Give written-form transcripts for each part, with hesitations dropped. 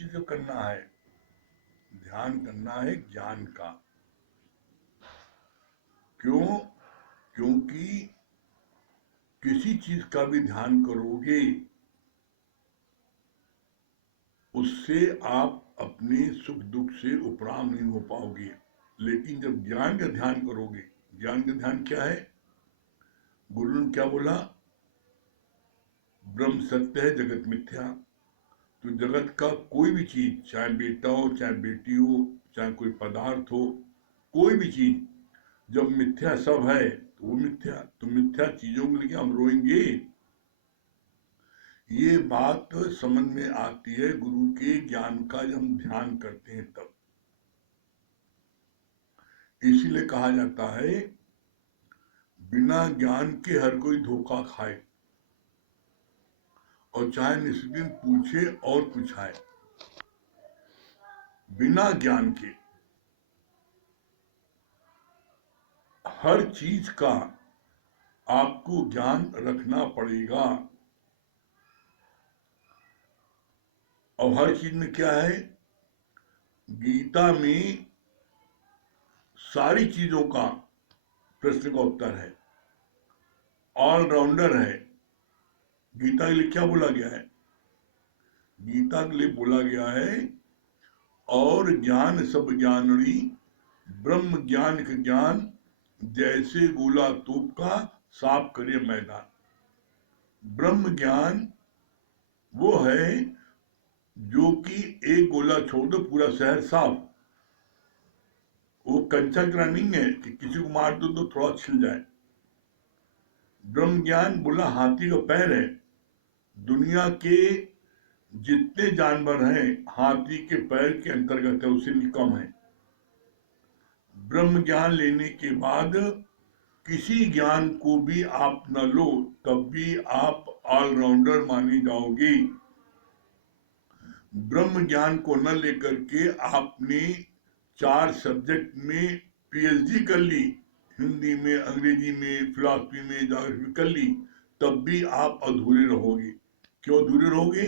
चीज का करना है? ध्यान करना है ज्ञान का। क्यों? क्योंकि किसी चीज का भी ध्यान करोगे उससे आप अपने सुख दुख से उपराम नहीं हो पाओगे। लेकिन जब ज्ञान का ध्यान करोगे, ज्ञान का ध्यान क्या है? गुरु ने क्या बोला? ब्रह्म सत्य है, जगत मिथ्या। तो जगत का कोई भी चीज, चाहे बेटा हो, चाहे बेटी हो, चाहे कोई पदार्थ हो, कोई भी चीज जब मिथ्या सब है तो वो मिथ्या। तो मिथ्या चीजों के लिए हम रोएंगे? ये बात समझ में आती है गुरु के ज्ञान का जब हम ध्यान करते हैं तब। इसीलिए कहा जाता है बिना ज्ञान के हर कोई धोखा खाए, और चाहे निस्दिन पूछे और पूछाए। बिना ज्ञान के हर चीज का आपको ज्ञान रखना पड़ेगा। और हर चीज में क्या है? गीता में सारी चीजों का प्रश्न का उत्तर है, ऑलराउंडर है। गीता के लिए क्या बोला गया है? गीता के लिए बोला गया है और ज्ञान सब ज्ञानड़ी, ब्रह्म ज्ञान का ज्ञान, जैसे गोला तोप का साफ करे मैदान। ब्रह्म ज्ञान वो है जो कि एक गोला छोड़ दो पूरा शहर साफ। वो कंचा का नहीं है कि किसी को मार दो तो थोड़ा छिल जाए। ब्रह्म ज्ञान बोला हाथी का पैर है। दुनिया के जितने जानवर हैं हाथी के पैर के अंतर्गत है, उससे कम है। ब्रह्म ज्ञान लेने के बाद किसी ज्ञान को भी आप न लो तब भी आप ऑलराउंडर माने जाओगे। ब्रह्म ज्ञान को न लेकर के आपने 4 सब्जेक्ट में पीएचडी कर ली, हिंदी में, अंग्रेजी में, फिलॉसफी में, ज्योग्राफी कर ली, तब भी आप अधूरे रहोगे। क्यों अधूरे रहोगे?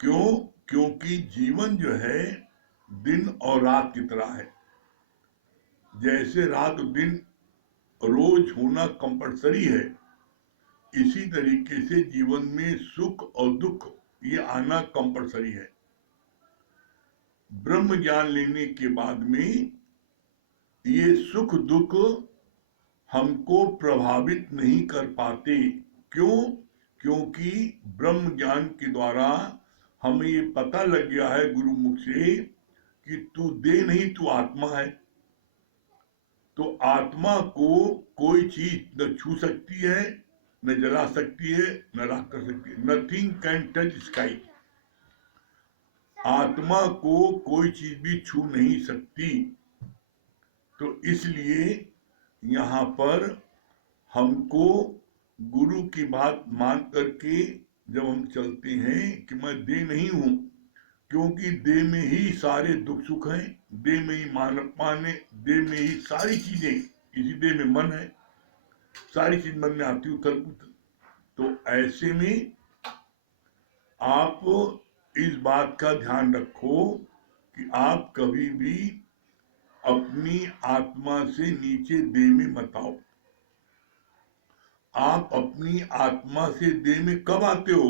क्यों? क्योंकि जीवन जो है दिन और रात की तरह है। जैसे रात और दिन रोज होना कंपलसरी है, इसी तरीके से जीवन में सुख और दुख ये आना कंपलसरी है। ब्रह्म ज्ञान लेने के बाद में ये सुख दुख हमको प्रभावित नहीं कर पाते। क्यों? क्योंकि ब्रह्म ज्ञान के द्वारा हमें ये पता लग गया है गुरुमुख से कि तू देह नहीं, तू आत्मा है। तो आत्मा को कोई चीज न छू सकती है, न जला सकती है, न राख कर सकती है। Nothing can touch sky. आत्मा को कोई चीज भी छू नहीं सकती। तो इसलिए यहाँ पर हमको गुरु की बात मान करके जब हम चलते हैं कि मैं देह नहीं हूं, क्योंकि देह में ही सारे दुख सुख हैं, देह में ही मान अपमान है, देह में ही सारी चीजें, इसी देह में मन है, सारी चीज मन में आती उथल पुथल। तो ऐसे में आप इस बात का ध्यान रखो कि आप कभी भी अपनी आत्मा से नीचे देह में मत आओ। आप अपनी आत्मा से देह में कब आते हो?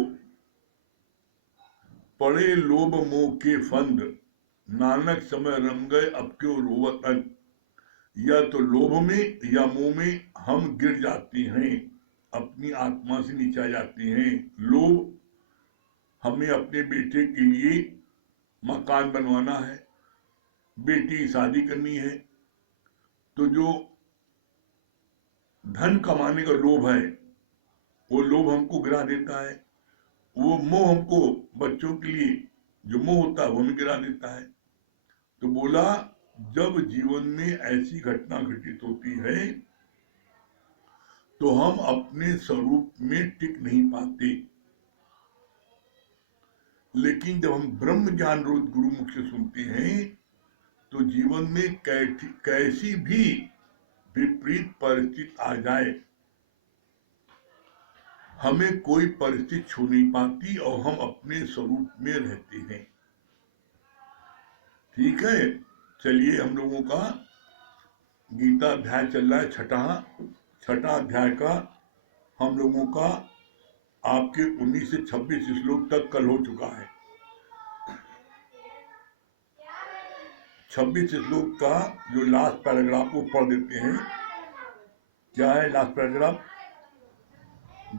पड़े लोभ मोह के फंद, नानक समय रम गए अब क्यों रोवत अंत। या तो लोभ में या मोह में हम गिर जाते हैं, अपनी आत्मा से नीचे आ जाते हैं। लोभ, हमें अपने बेटे के लिए मकान बनवाना है, बेटी की शादी करनी है, तो जो धन कमाने का लोभ है वो लोभ हमको गिरा देता है। वो मोह हमको, बच्चों के लिए जो मोह होता है वो हमें गिरा देता है। तो बोला जब जीवन में ऐसी घटना घटित होती है तो हम अपने स्वरूप में टिक नहीं पाते। लेकिन जब हम ब्रह्म ज्ञान रोज गुरुमुख से सुनते हैं तो जीवन में कैसी भी विपरीत परिस्थिति आ जाए, हमें कोई परिस्थिति छू नहीं पाती और हम अपने स्वरूप में रहते हैं। ठीक है, चलिए हम लोगों का गीता अध्याय चल रहा है छठा अध्याय का हम लोगों का आपके 19 से 26 श्लोक तक कल हो चुका है। 26 श्लोक का जो लास्ट पैराग्राफ को पढ़ देते हैं। क्या है लास्ट पैराग्राफ?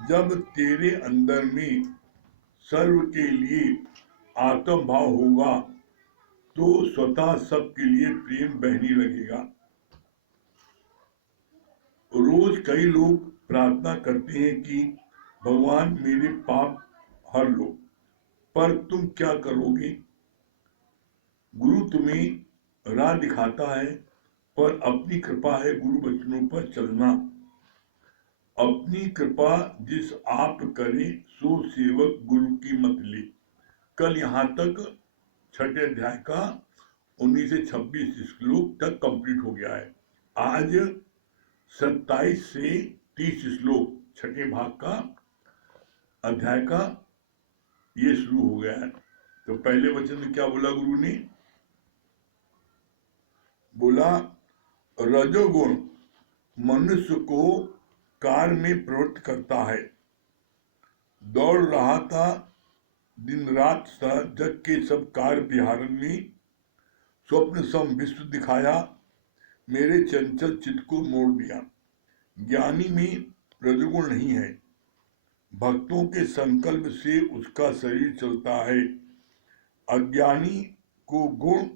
जब तेरे अंदर में सर्व के लिए आत्म भाव होगा तो स्वतः सबके लिए प्रेम बहने लगेगा। रोज कई लोग प्रार्थना करते हैं कि भगवान मेरे पाप हर लो, पर तुम क्या करोगे? गुरु तुम्हें राह दिखाता है, पर अपनी कृपा है गुरु वचनों पर चलना। अपनी कृपा जिस आप करे सो सेवक गुरु की मत ले। कल यहाँ तक छठे अध्याय का 19 से 26 श्लोक तक कंप्लीट हो गया है। आज 27 से 30 श्लोक छठे भाग का अध्याय का ये शुरू हो गया है। तो पहले वचन में क्या बोला गुरु ने? बोला रजोगुण मनुष्य को कार्य में प्रवृत्त करता है। दौड़ रहा था दिन रात सा जग के सब कार्य विहारण में, स्वप्न सम विश्व दिखाया मेरे चंचल चित्त को मोड़ दिया। ज्ञानी में रजोगुण नहीं है, भक्तों के संकल्प से उसका शरीर चलता है। अज्ञानी को गुण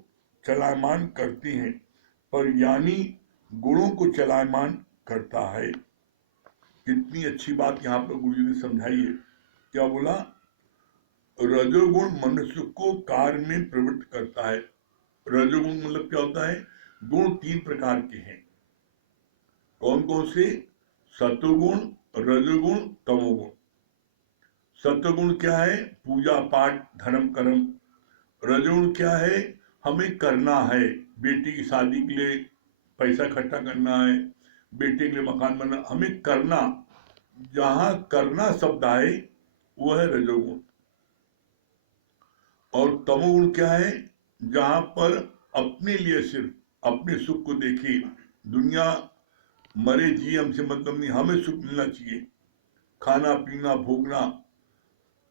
चलायमान करते हैं, पर ज्ञानी गुणों को चलायमान करता है। कितनी अच्छी बात यहाँ पर गुरु जी ने समझाई है। क्या बोला? रजोगुण मनुष्य को कार्य में प्रवृत्त करता है। रजोगुण मतलब क्या होता है? गुण 3 प्रकार के हैं। कौन कौन से? सत्वगुण, रजोगुण, तमोगुण। सत्वगुण क्या है? पूजा पाठ धर्म कर्म। रजोगुण क्या है? हमें करना है, बेटी की शादी के लिए पैसा इकट्ठा करना है, बेटे के लिए मकान बनना, हमें करना। जहां करना शब्द आए वो है रजोगुण। और तमोगुण क्या है? जहां पर अपने लिए सिर्फ अपने सुख को देखिए, दुनिया मरे जी हमसे मतलब नहीं, हमें सुख मिलना चाहिए, खाना पीना भोगना,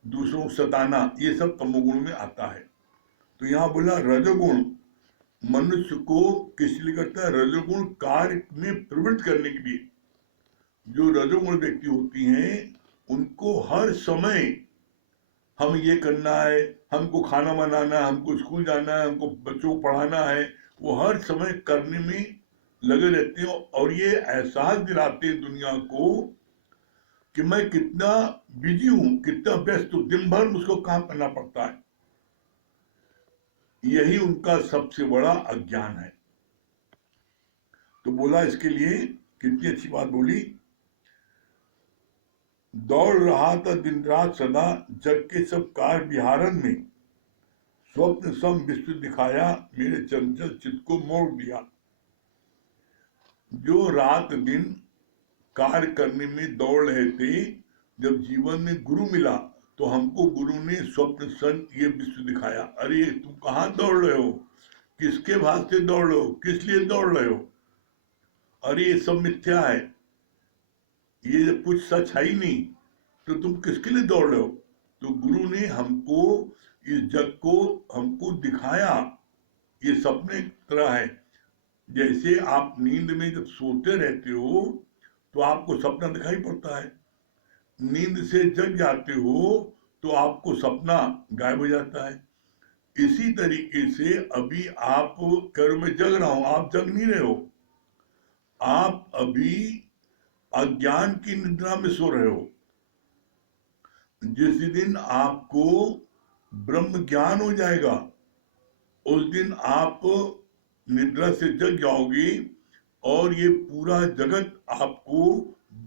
दूसरों को सताना, ये सब तमोगुण में आता है। तो यहाँ बोला रजोगुण मनुष्य को किस लिए करता है? रजोगुण कार्य में प्रवृत्त करने के लिए। जो रजोगुण व्यक्ति होती हैं उनको हर समय हम ये करना है, हमको खाना बनाना है, हमको स्कूल जाना है, हमको बच्चों को पढ़ाना है, वो हर समय करने में लगे रहते हैं और ये एहसास दिलाते हैं दुनिया को कि मैं कितना बिजी हूं, कितना व्यस्त हूं, दिन भर मुझको काम करना पड़ता है। यही उनका सबसे बड़ा अज्ञान है। तो बोला इसके लिए कितनी अच्छी बात बोली, दौड़ रहा था दिन रात सदा जग के सब कार्य विहारण में, स्वप्न सम विश्व दिखाया मेरे चंचल चित्त को मोड़ दिया। जो रात दिन कार्य करने में दौड़ रहे थे, जब जीवन में गुरु मिला तो हमको गुरु ने स्वप्न सन ये विश्व दिखाया। अरे तुम कहाँ दौड़ रहे हो, किसके वास्ते दौड़ रहे हो, किस लिए दौड़ रहे हो? अरे ये सब मिथ्या है, ये कुछ सच है ही नहीं, तो तुम किसके लिए दौड़ रहे हो? तो गुरु ने हमको इस जग को हमको दिखाया। ये सपने तरह है। जैसे आप नींद में जब सोते रहते हो तो आपको सपना दिखाई पड़ता है, नींद से जग जाते हो तो आपको सपना गायब हो जाता है। इसी तरीके से अभी आप करो मैं जग रहा हूं, आप जग नहीं रहे हो, आप अभी अज्ञान की निद्रा में सो रहे हो। जिस दिन आपको ब्रह्म ज्ञान हो जाएगा उस दिन आप निद्रा से जग जाओगे और ये पूरा जगत आपको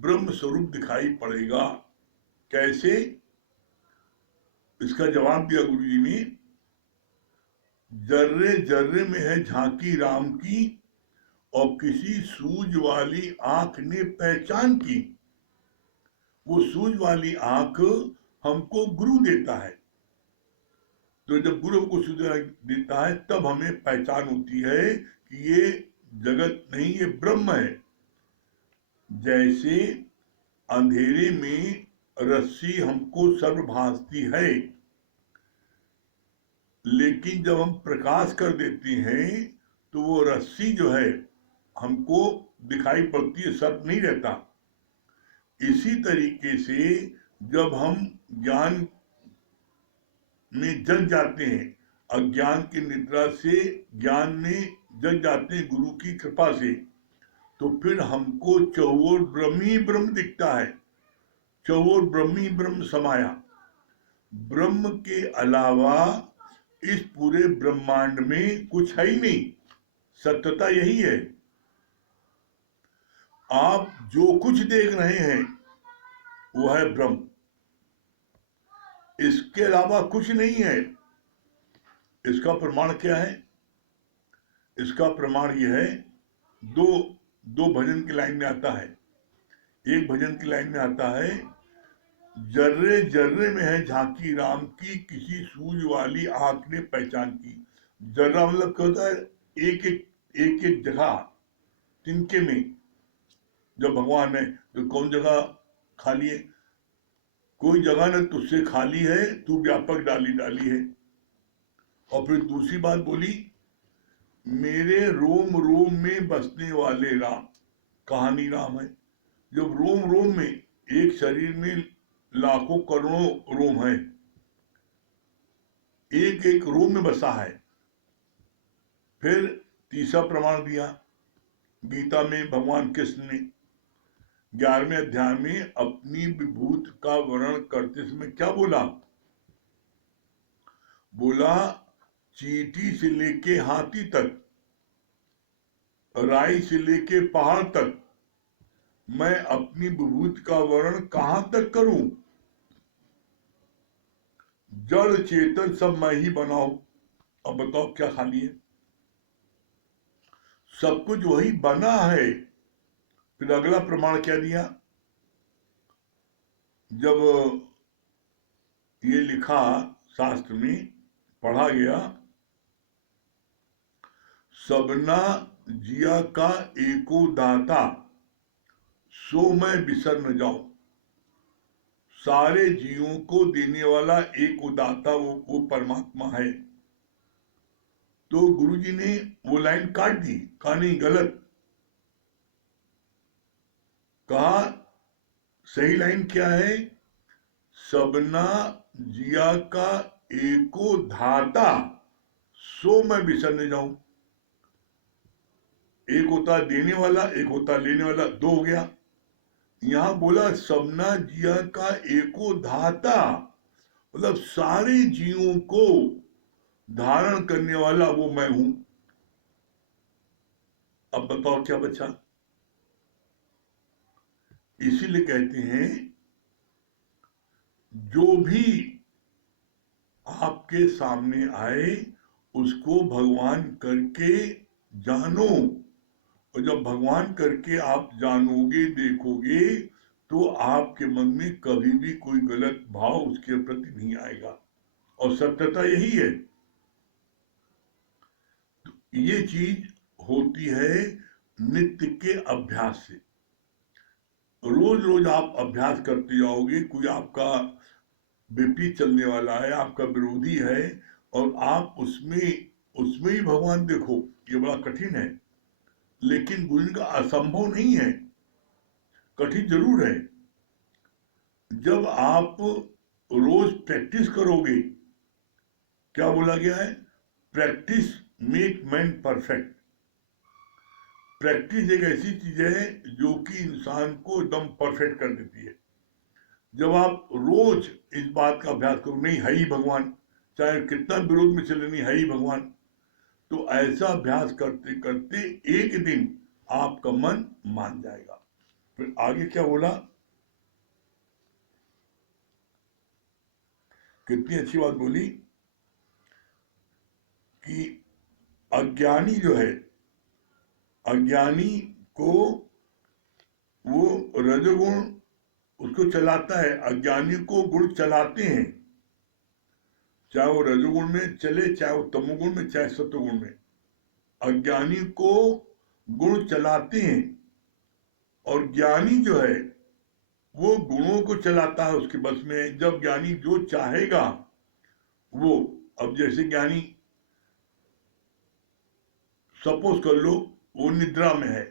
ब्रह्म स्वरूप दिखाई पड़ेगा। कैसे? इसका जवाब दिया गुरु जी ने, जर्रे जर्रे में है झांकी राम की और किसी सूझ वाली आंख ने पहचान की। वो सूझ वाली आंख हमको गुरु देता है। तो जब गुरु को सूझ देता है तब हमें पहचान होती है कि ये जगत नहीं, ये ब्रह्म है। जैसे अंधेरे में रस्सी हमको सर्व भासती है, लेकिन जब हम प्रकाश कर देते हैं तो वो रस्सी जो है हमको दिखाई पड़ती है, सर्प नहीं रहता। इसी तरीके से जब हम ज्ञान में जग जाते हैं, अज्ञान की निद्रा से ज्ञान में जग जाते हैं गुरु की कृपा से, तो फिर हमको चौओर ब्रह्म ही ब्रह्म दिखता है। चौओर ब्रह्म ही ब्रह्म समाया। ब्रह्म के अलावा इस पूरे ब्रह्मांड में कुछ है ही नहीं। सत्यता यही है। आप जो कुछ देख रहे हैं वो है ब्रह्म, इसके अलावा कुछ नहीं है। इसका प्रमाण क्या है? इसका प्रमाण यह है, दो भजन की लाइन में आता है। एक भजन की लाइन में आता है, जर्रे जर्रे में है झांकी राम की, किसी सूझ वाली आंख ने पहचान की। जर्रा मतलब क्या होता है? एक एक जगह, तिनके में जब भगवान है तो कौन जगह खाली है? कोई जगह न तुझसे खाली है, तू व्यापक डाली डाली है। और फिर दूसरी बात बोली, मेरे रोम रोम में बसने वाले राम। कहानी राम है। जब रोम रोम में, एक शरीर में लाखों करोड़ों रोम है, एक एक रोम में बसा है। फिर तीसरा प्रमाण दिया गीता में भगवान कृष्ण ने 11वें अध्याय में अपनी विभूत का वर्णन करते समय क्या बोला? बोला, चींटी से लेके हाथी तक, राई से लेके पहाड़ तक, मैं अपनी विभूत का वर्णन कहां तक करूं? जड़ चेतन सब मैं ही बनाऊं। अब बताओ क्या खाली है? सब कुछ वही बना है। फिर अगला प्रमाण क्या दिया? जब ये लिखा शास्त्र में पढ़ा गया, सबना जिया का एको दाता, सो मैं बिसर न जाऊं। सारे जीवों को देने वाला एक उदाता वो परमात्मा है। तो गुरुजी ने वो लाइन काट दी, कहा नहीं, गलत। कहा सही लाइन क्या है? सबना जिया का एको धाता, सो मैं बिसर न जाऊं। एक होता देने वाला, एक होता लेने वाला, दो हो गया। यहां बोला सबना जिया का एको धाता, मतलब सारे जीवों को धारण करने वाला वो मैं हूं। अब बताओ क्या बचा? इसीलिए कहते हैं, जो भी आपके सामने आए उसको भगवान करके जानो। और जब भगवान करके आप जानोगे, देखोगे, तो आपके मन में कभी भी कोई गलत भाव उसके प्रति नहीं आएगा। और सत्यता यही है। तो ये चीज होती है नित्य के अभ्यास से। रोज रोज आप अभ्यास करते जाओगे। कोई आपका विपरीत चलने वाला है, आपका विरोधी है, और आप उसमें उसमें ही भगवान देखो, ये बड़ा कठिन है। लेकिन गुरु का असंभव नहीं है, कठिन जरूर है। जब आप रोज प्रैक्टिस करोगे, क्या बोला गया है? Practice make man perfect. Practice एक ऐसी चीज है जो कि इंसान को एकदम परफेक्ट कर देती है। जब आप रोज इस बात का अभ्यास करो, नहीं है ही भगवान, चाहे कितना विरोध में चले, नहीं है ही भगवान, तो ऐसा अभ्यास करते करते एक दिन आपका मन मान जाएगा। फिर आगे क्या बोला? कितनी अच्छी बात बोली कि अज्ञानी जो है, अज्ञानी को वो रजोगुण उसको चलाता है। अज्ञानी को गुण चलाते हैं, चाहे वो रजोगुण में चले, चाहे वो तमोगुण में, चाहे सत्वगुण में। अज्ञानी को गुण चलाते हैं, और ज्ञानी जो है वो गुणों को चलाता है, उसके बस में। जब ज्ञानी जो चाहेगा वो, अब जैसे ज्ञानी सपोज कर लो वो निद्रा में है,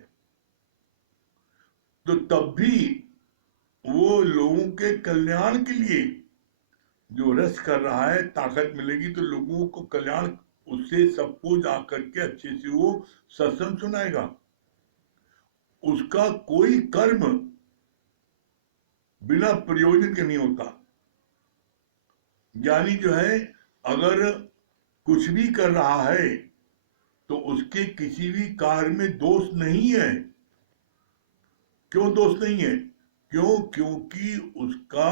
तो तब भी वो लोगों के कल्याण के लिए जो रस कर रहा है, ताकत मिलेगी तो लोगों को कल्याण, उससे सबको जाकर के अच्छे से वो सत्संग सुनाएगा। उसका कोई कर्म बिना प्रयोजन के नहीं होता। ज्ञानी जो है अगर कुछ भी कर रहा है तो उसके किसी भी कार्य में दोष नहीं है। क्यों दोष नहीं है? क्योंकि उसका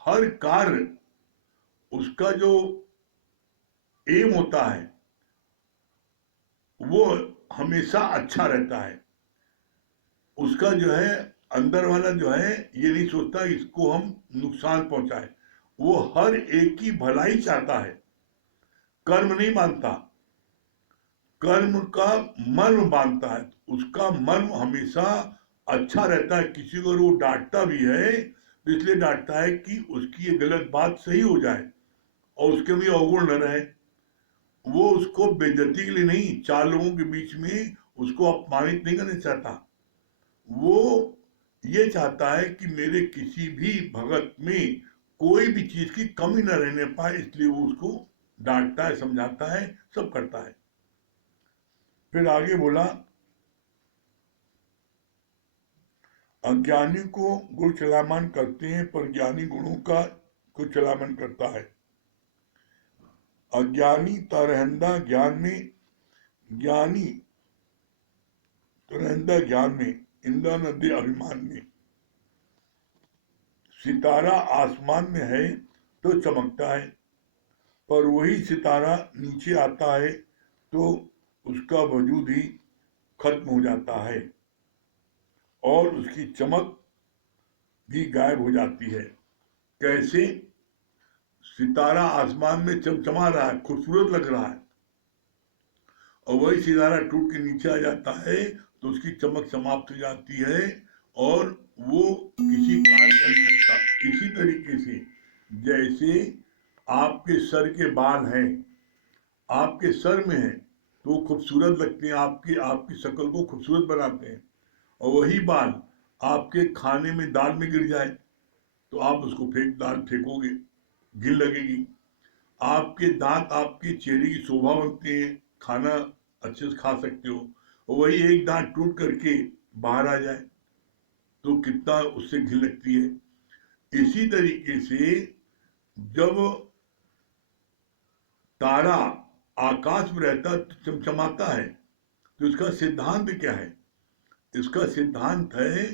हर कार्य, उसका जो एम होता है वो हमेशा अच्छा रहता है। उसका जो है अंदर वाला जो है ये नहीं सोचता इसको हम नुकसान पहुंचाए, वो हर एक की भलाई चाहता है, कर्म नहीं मानता, कर्म का मर्म मानता है। उसका मर्म हमेशा अच्छा रहता है। किसी को वो डांटता भी है तो इसलिए डांटता है कि उसकी ये गलत बात सही हो जाए और उसके भी अवगुण न रहे। वो उसको बेइज्जती के लिए नहीं, चार लोगों के बीच में उसको अपमानित नहीं करना चाहता। वो ये चाहता है कि मेरे किसी भी भगत में कोई भी चीज की कमी न रहने पाए, इसलिए वो उसको डांटता है, समझाता है, सब करता है। फिर आगे बोला, अज्ञानी को गुण चलामान करते हैं पर ज्ञानी गुणों का को चलामान करता है। अज्ञानी तरहंदा ज्ञान में, ज्ञानी तरहंदा ज्ञान में, इंद्र नदी अभिमान में। सितारा आसमान में है तो चमकता है, पर वही सितारा नीचे आता है तो उसका वजूद ही खत्म हो जाता है और उसकी चमक भी गायब हो जाती है। कैसे? सितारा आसमान में चमचमा रहा है, खूबसूरत लग रहा है, और वही सितारा टूट के नीचे आ जाता है तो उसकी चमक समाप्त हो जाती है और वो किसी कार्य का नहीं लगता। इसी तरीके से जैसे आपके सर के बाल हैं, आपके सर में है तो वो खूबसूरत लगते हैं, आपकी आपकी शक्ल को खूबसूरत बनाते हैं। और वही बाल आपके खाने में दाल में गिर जाए तो आप उसको दाल फेंकोगे, घिन लगेगी। आपके दांत आपके चेहरे की शोभा बनते हैं, खाना अच्छे से खा सकते हो। और वही एक दांत टूट करके बाहर आ जाए तो कितना उससे घिन लगती है। इसी तरीके से जब तारा आकाश में रहता तो चमचमाता है, तो इसका सिद्धांत क्या है? इसका सिद्धांत है,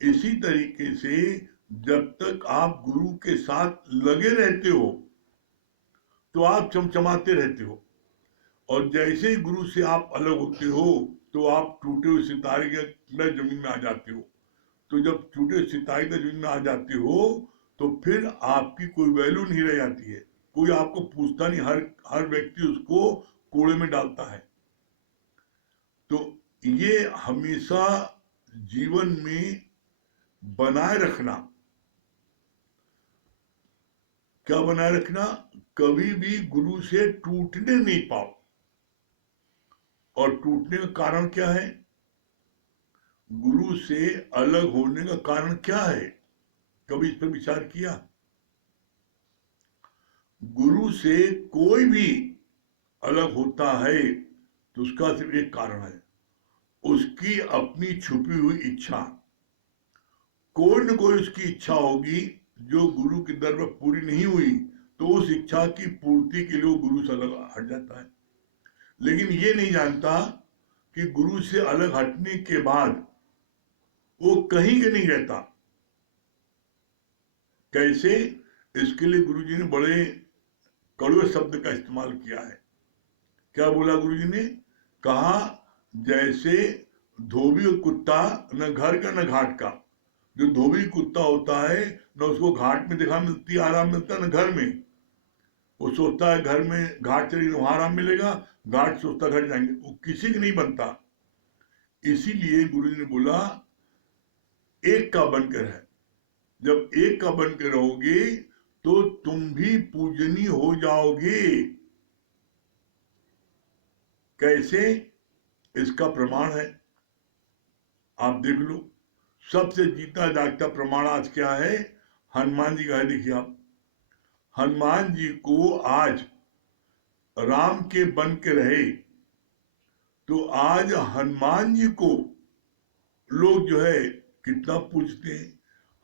इसी तरीके से जब तक आप गुरु के साथ लगे रहते हो तो आप चमचमाते रहते हो, और जैसे ही गुरु से आप अलग होते हो तो आप टूटे हुए सितारे के अंदर जमीन में आ जाते हो। तो जब टूटे सितारे के जमीन में आ जाते हो तो फिर आपकी कोई वैल्यू नहीं रह जाती है, कोई आपको पूछता नहीं, हर व्यक्ति उसको कूड़े में डालता है। तो ये हमेशा जीवन में बनाए रखना। क्या बनाए रखना? कभी भी गुरु से टूटने नहीं पाओ। और टूटने का कारण क्या है? गुरु से अलग होने का कारण क्या है? कभी इस पर विचार किया? गुरु से कोई भी अलग होता है तो उसका सिर्फ एक कारण है, उसकी अपनी छुपी हुई इच्छा। कोई न कोई उसकी इच्छा होगी जो गुरु के दर पर पूरी नहीं हुई, तो उस इच्छा की पूर्ति के लिए गुरु से अलग हट जाता है। लेकिन ये नहीं जानता कि गुरु से अलग हटने के बाद वो कहीं के नहीं रहता। कैसे? इसके लिए गुरुजी ने बड़े कड़वे शब्द का इस्तेमाल किया है। क्या बोला गुरुजी ने? कहा, जैसे धोबी और कुत्ता न घर का न घाट का, जो धोबी कुत्ता होता है न उसको घाट में दिखा मिलती आराम मिलता न घर में। वो सोचता है घर में घाट चलेगी वहां आराम मिलेगा, घाट सोचता घर जाएंगे, वो किसी की नहीं बनता। इसीलिए गुरु जी ने बोला एक का बनकर है। जब एक का बनकर रहोगे तो तुम भी पूजनीय हो जाओगे। कैसे? इसका प्रमाण है, आप देख लो। सबसे जीता जागता प्रमाण आज क्या है? हनुमान जी का है। देखिए आप, हनुमान जी को आज राम के बन के रहे तो आज हनुमान जी को लोग जो है कितना पूजते हैं।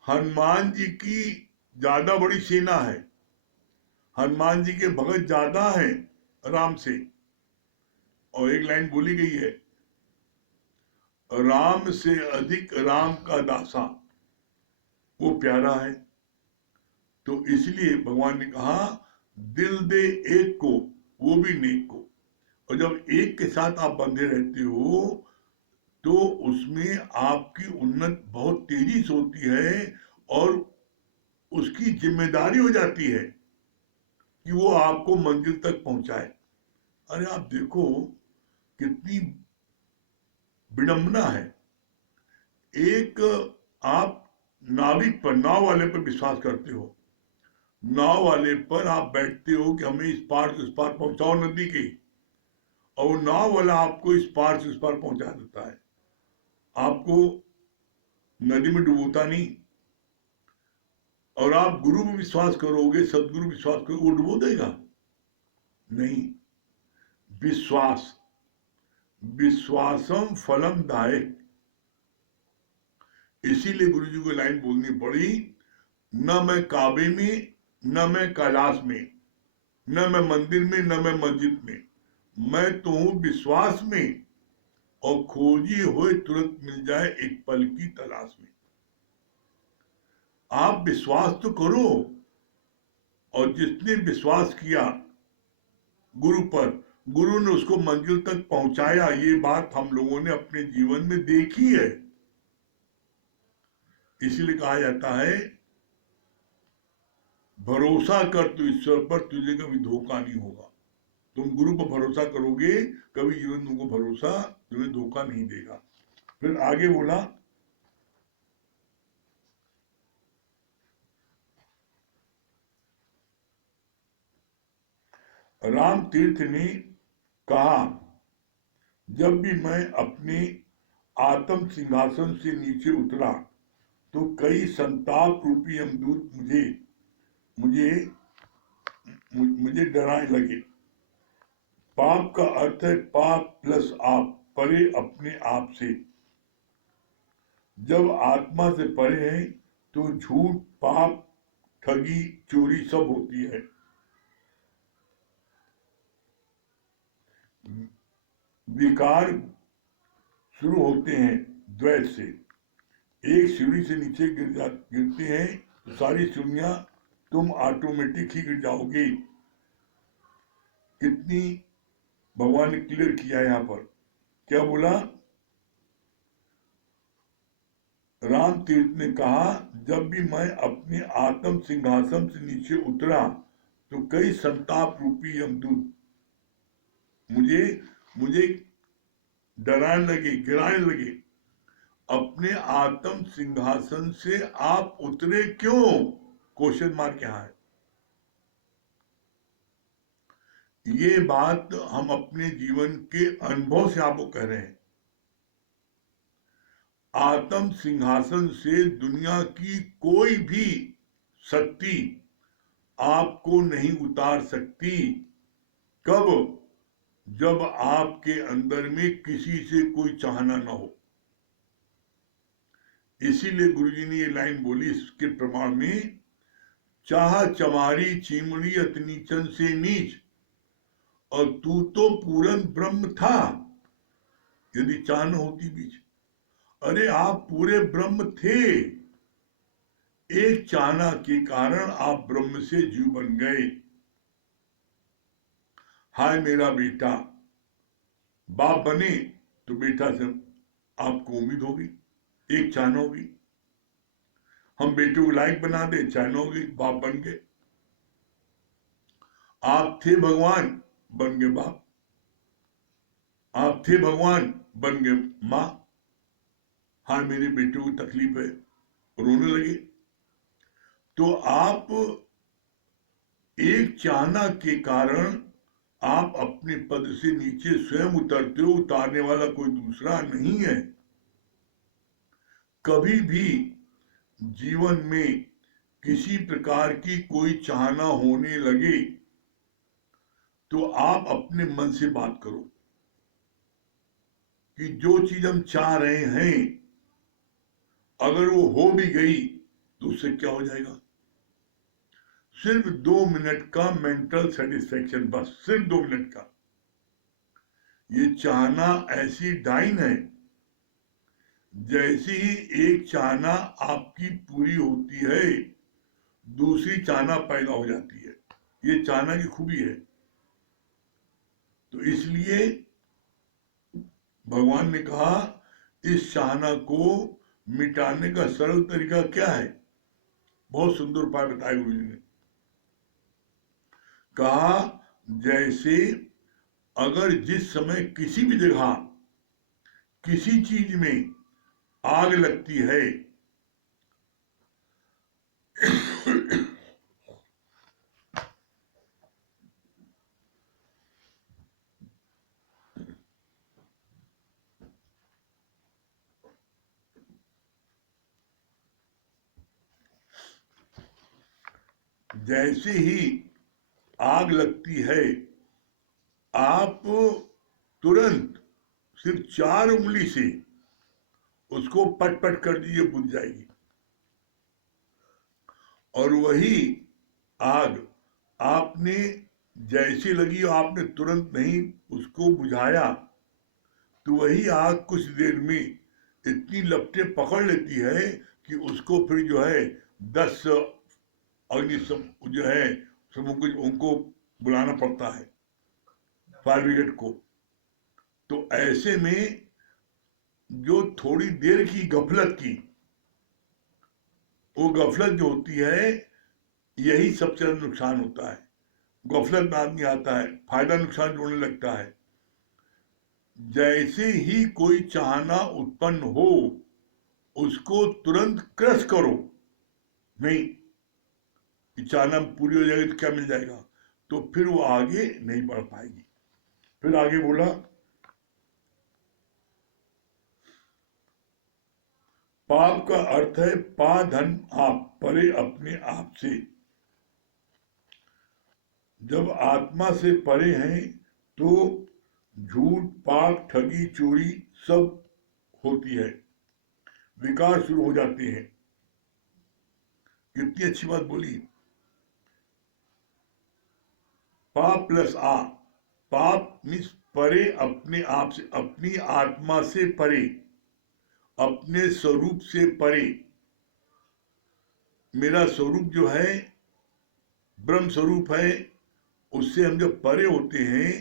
हनुमान जी की ज्यादा बड़ी सेना है, हनुमान जी के भगत ज्यादा हैं राम से। और एक लाइन बोली गई है, राम से अधिक राम का दासा, वो प्यारा है। तो इसलिए भगवान ने कहा दिल दे एक को, वो भी नेक को। और जब एक के साथ आप बंधे रहते हो तो उसमें आपकी उन्नत बहुत तेजी से होती है और उसकी जिम्मेदारी हो जाती है कि वो आपको मंजिल तक पहुंचाए। अरे आप देखो कितनी विडंबना है। एक आप नाविक पर, नाव वाले पर विश्वास करते हो, नाव वाले पर आप बैठते हो कि हमें इस पार से उस पार पहुंचाओ नदी के, और वो नाव वाला आपको इस पार से उस पार पहुंचा देता है, आपको नदी में डुबोता नहीं। और आप गुरु में विश्वास करोगे, सदगुरु विश्वास करोगे, वो डुबो देगा नहीं। विश्वास, विश्वासम फलम दायक। इसीलिए गुरु जी को लाइन बोलनी पड़ी, न मैं काबे में, न मैं कैलाश में, न मैं मंदिर में, न मैं मस्जिद में, मैं तो हूं विश्वास में, और खोजी हुए तुरंत मिल जाए एक पल की तलाश में। आप विश्वास तो करो, और जिसने विश्वास किया गुरु पर, गुरु ने उसको मंजिल तक पहुंचाया। ये बात हम लोगों ने अपने जीवन में देखी है। इसलिए कहा जाता है भरोसा कर तू ईश्वर पर, तुझे कभी धोखा नहीं होगा। तुम गुरु पर भरोसा करोगे, कभी जीवन तुमको भरोसा तुम्हें धोखा नहीं देगा। फिर आगे बोला, राम तीर्थ ने कहा जब भी मैं अपने आत्म सिंहासन से नीचे उतरा तो कई संताप रूपी यमदूत मुझे मुझे मुझे डराने लगे। पाप का अर्थ है पाप प्लस आप, परे अपने आप से। जब आत्मा से परे है तो झूठ, पाप, ठगी, चोरी सब होती है। विकार शुरू होते हैं द्वैत से। एक सीढ़ी से नीचे गिरते हैं तो सारी सीढ़ियां तुम ऑटोमेटिक ही गिर जाओगे। कितनी भगवान ने क्लियर किया यहाँ पर। क्या बोला? राम तीर्थ ने कहा जब भी मैं अपने आत्म सिंहासन से नीचे उतरा तो कई संताप रूपी यमदूत मुझे मुझे डराने लगे, गिराने लगे। अपने आत्म सिंहासन से आप उतरे क्यों? क्वेश्चन मार्क यहां है। ये बात हम अपने जीवन के अनुभव से आपको कह रहे हैं। आत्म सिंहासन से दुनिया की कोई भी शक्ति आपको नहीं उतार सकती। कब? जब आपके अंदर में किसी से कोई चाहना ना हो। इसीलिए गुरुजी ने ये लाइन बोली इसके प्रमाण में, चाह चमारी चिमड़ी अतनी चंद से नीच, और तू तो पूर्ण ब्रह्म था। यदि चाह न होती बीच, अरे आप पूरे ब्रह्म थे, एक चाहना के कारण आप ब्रह्म से जीव बन गए। हाय मेरा बेटा, बाप बने तो बेटा से आपको उम्मीद होगी, एक चाहना होगी। हम बेटे को लायक बना दे, चैन होगी, बाप बन गए। आप थे भगवान, बन गए बाप। आप थे भगवान, बन गए माँ। हाँ मेरे बेटे को तकलीफ है, रोने लगे। तो आप एक चाहना के कारण आप अपने पद से नीचे स्वयं उतरते हो, उतारने वाला कोई दूसरा नहीं है। कभी भी जीवन में किसी प्रकार की कोई चाहना होने लगे तो आप अपने मन से बात करो कि जो चीज हम चाह रहे हैं अगर वो हो भी गई तो उससे क्या हो जाएगा। सिर्फ 2 मिनट का मेंटल सेटिस्फेक्शन, बस सिर्फ 2 मिनट का। ये चाहना ऐसी डाइन है, जैसे ही एक चाहना आपकी पूरी होती है दूसरी चाहना पैदा हो जाती है। ये चाहना की खूबी है। तो इसलिए भगवान ने कहा इस चाहना को मिटाने का सरल तरीका क्या है। बहुत सुंदर उपाय बताया गुरु जी ने। कहा जैसे अगर जिस समय किसी भी जगह किसी चीज में आग लगती है जैसे ही आग लगती है आप तुरंत सिर्फ 4 उंगली से उसको पट पट कर दीजिए, बुझ जाएगी। और वही आग आपने जैसी लगी आपने तुरंत नहीं उसको बुझाया तो वही आग कुछ देर में इतनी लपटें पकड़ लेती है कि उसको फिर जो है 10 अग्निशम जो है उनको बुलाना पड़ता है, फायर ब्रिगेड को। तो ऐसे में जो थोड़ी देर की गफलत की, वो गफलत जो होती है यही सबसे ज्यादा नुकसान होता है। गफलत में आदमी आता है, फायदा नुकसान जोड़ने लगता है। जैसे ही कोई चाहना उत्पन्न हो उसको तुरंत क्रश करो। नहीं चाहना पूरी हो जाएगी तो क्या मिल जाएगा, तो फिर वो आगे नहीं बढ़ पाएगी। फिर आगे बोला पाप का अर्थ है पा धन आप, परे अपने आप से। जब आत्मा से परे हैं तो झूठ पाप ठगी चोरी सब होती है, विकार शुरू हो जाते हैं। कितनी अच्छी बात बोली। पाप प्लस आ, पाप मीन्स परे अपने आप से, अपनी आत्मा से परे, अपने स्वरूप से परे। मेरा स्वरूप जो है ब्रह्म स्वरूप है, उससे हम जब परे होते हैं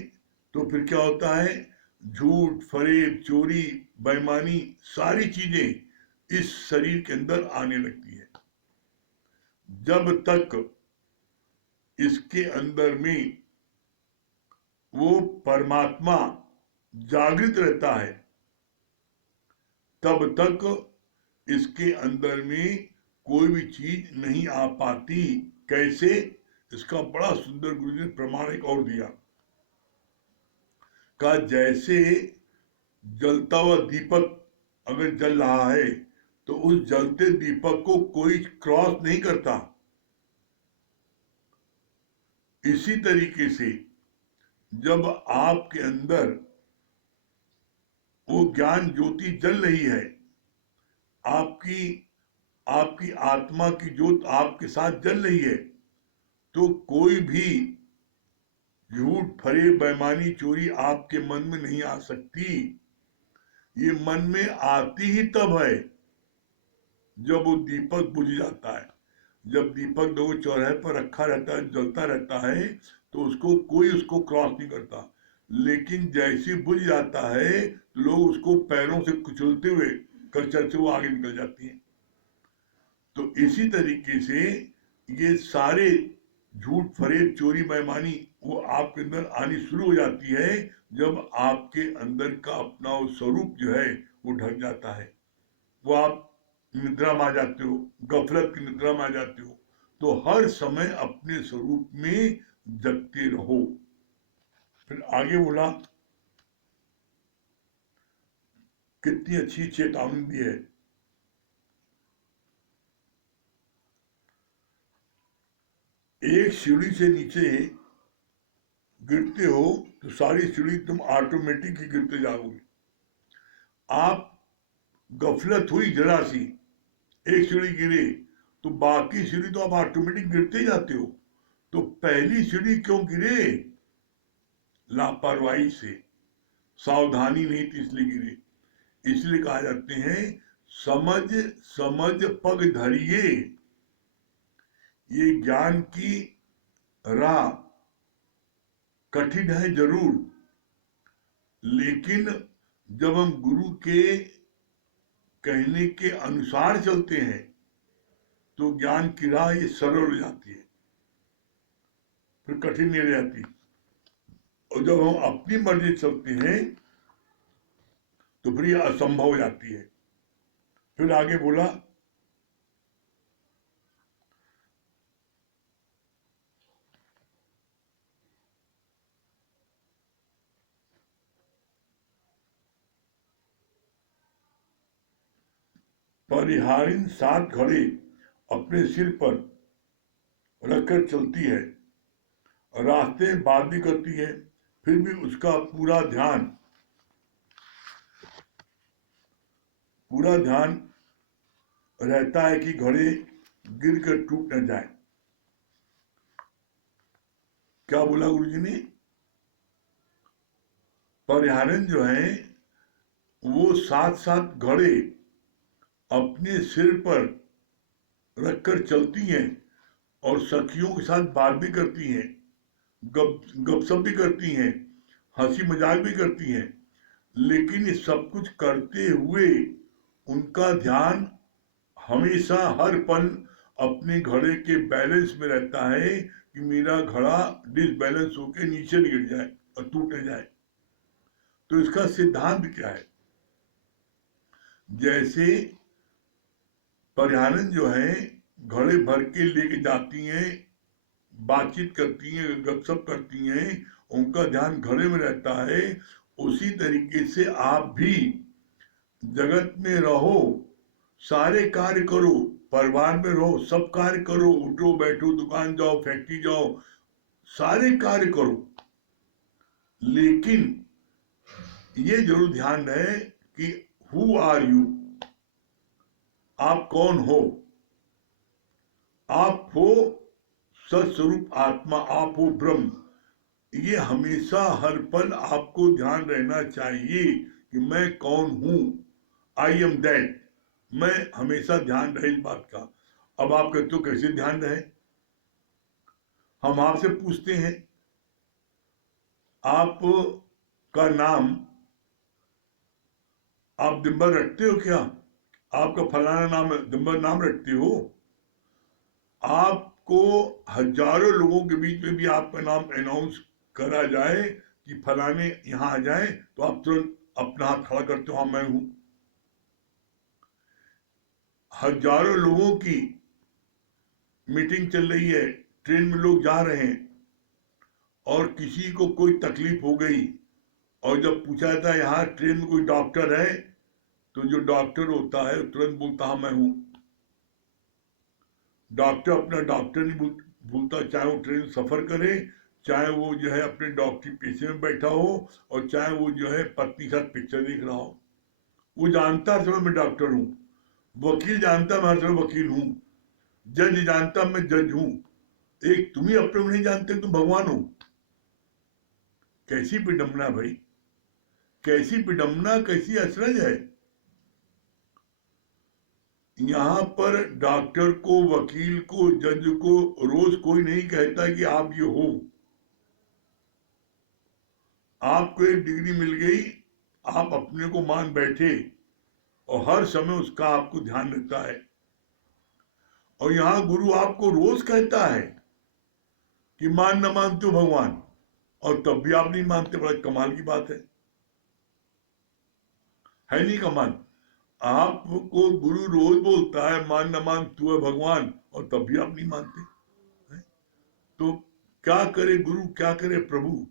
तो फिर क्या होता है, झूठ फरेब चोरी बेईमानी सारी चीजें इस शरीर के अंदर आने लगती है। जब तक इसके अंदर में वो परमात्मा जागृत रहता है तब तक इसके अंदर में कोई भी चीज नहीं आ पाती। कैसे, इसका बड़ा सुंदर गुरु जी ने प्रमाण एक और दिया। कहा जैसे जलता हुआ दीपक अगर जल रहा है तो उस जलते दीपक को कोई क्रॉस नहीं करता। इसी तरीके से जब आपके अंदर वो ज्ञान ज्योति जल रही है, आपकी आपकी आत्मा की ज्योत आपके साथ जल रही है, तो कोई भी झूठ फरेब बेईमानी चोरी आपके मन में नहीं आ सकती। ये मन में आती ही तब है जब वो दीपक बुझ जाता है। जब दीपक दो चौराहे पर रखा रहता है, जलता रहता है, तो उसको कोई उसको क्रॉस नहीं करता। लेकिन जैसे बुझ जाता है लोग उसको पैरों से कुचलते हुए कल्चर से वो आगे निकल जाती है। तो इसी तरीके से ये सारे झूठ, फरेब, चोरी, बेईमानी वो आपके अंदर आनी शुरू हो जाती है जब आपके अंदर का अपना वो स्वरूप जो है वो ढक जाता है। वो आप निद्रा में आ जाते हो, गफलत की निद्रा में आ जाते हो। तो हर समय अपने स्वरूप में जगते रहो। फिर आगे बोला, कितनी अच्छी चेतावनी दी है। एक सीढ़ी से नीचे गिरते हो तो सारी सीढ़ी तुम ऑटोमेटिक ही गिरते जाओगे। आप गफलत हुई जरा सी, एक सीढ़ी गिरे तो बाकी सीढ़ी तो आप ऑटोमेटिक गिरते ही जाते हो। तो पहली सीढ़ी क्यों गिरे? लापरवाही से, सावधानी नहीं थी इसलिए गिरे। इसलिए कहा जाते हैं समझ समझ पग धरिए। ये ज्ञान की राह कठिन है जरूर, लेकिन जब हम गुरु के कहने के अनुसार चलते हैं तो ज्ञान की राह ये सरल हो जाती है, फिर कठिन नहीं रह जाती। और जब हम अपनी मर्जी चलते हैं तो फिर ये असंभव हो जाती है। फिर आगे बोला, परिहारिन 7 घड़े अपने सिर पर रखकर चलती है, रास्ते बात भी करती है, फिर भी उसका पूरा ध्यान रहता है कि घड़े गिर कर टूट न जाए। क्या बोला गुरु जी ने? परिहारन जो है वो 7 घड़े अपने सिर पर रखकर चलती हैं और सखियों के साथ बात भी करती हैं, गपशप भी करती हैं, हंसी मजाक भी करती हैं, लेकिन ये सब कुछ करते हुए उनका ध्यान हमेशा हर पल अपने घड़े के बैलेंस में रहता है कि मेरा घड़ा डिसबैलेंस होकर नीचे न गिर जाए और टूट न जाए। तो इसका सिद्धांत क्या है? जैसे परिहारन जो है घड़े भर के लेके जाती हैं, बातचीत करती हैं, गपशप करती हैं, उनका ध्यान घड़े में रहता है, उसी तरीके से आप भी जगत में रहो, सारे कार्य करो, परिवार में रहो, सब कार्य करो, उठो बैठो, दुकान जाओ, फैक्ट्री जाओ, सारे कार्य करो, लेकिन ये जरूर ध्यान रहे कि हु आर यू, आप कौन हो? आप हो सत्स्वरूप आत्मा, आप हो ब्रह्म। ये हमेशा हर पल आपको ध्यान रहना चाहिए कि मैं कौन हूं, आई एम दैट। मैं हमेशा ध्यान रहे इस बात का। अब आप कहते हो कैसे ध्यान रहे? हम आपसे पूछते हैं, आप का नाम आप दिम्बर रखते हो क्या? आपका फलाना नाम दिम्बर नाम रखते हो? आपको हजारों लोगों के बीच में भी आपका नाम अनाउंस करा जाए कि फलाने यहां आ जाए तो आप तुरंत अपना हाथ खड़ा करते हो, हाँ मैं हूं। हजारों लोगों की मीटिंग चल रही है, ट्रेन में लोग जा रहे हैं और किसी को कोई तकलीफ हो गई और जब पूछा जाता है यहाँ ट्रेन में कोई डॉक्टर है, तो जो डॉक्टर होता है तुरंत बोलता हाँ मैं हूं। डॉक्टर अपना डॉक्टर नहीं भूलता, चाहे वो ट्रेन सफर करे, चाहे वो जो है अपने डॉक्टरी पेशे में बैठा हो, और चाहे वो जो है पत्नी के साथ पिक्चर देख रहा हो। वो जानता है समय मैं डॉक्टर हूं, वकील जानता मैं हर समय वकील हूं, जज जानता मैं जज हूं। एक तुम ही अपने को नहीं जानते, तुम भगवान हो। कैसी विडंबना भाई, कैसी विडंबना, कैसी अचरज है। यहां पर डॉक्टर को, वकील को, जज को रोज कोई नहीं कहता कि आप ये हो। आपको एक डिग्री मिल गई, आप अपने को मान बैठे और हर समय उसका आपको ध्यान रहता है। और यहां गुरु आपको रोज कहता है कि मान न मानते हो भगवान, और तब भी आप नहीं मानते। बड़ा कमाल की बात है नहीं कमाल? आपको गुरु रोज बोलता है मान न मान तू है भगवान, और तब भी आप नहीं मानते हैं? तो क्या करे गुरु, क्या करे प्रभु?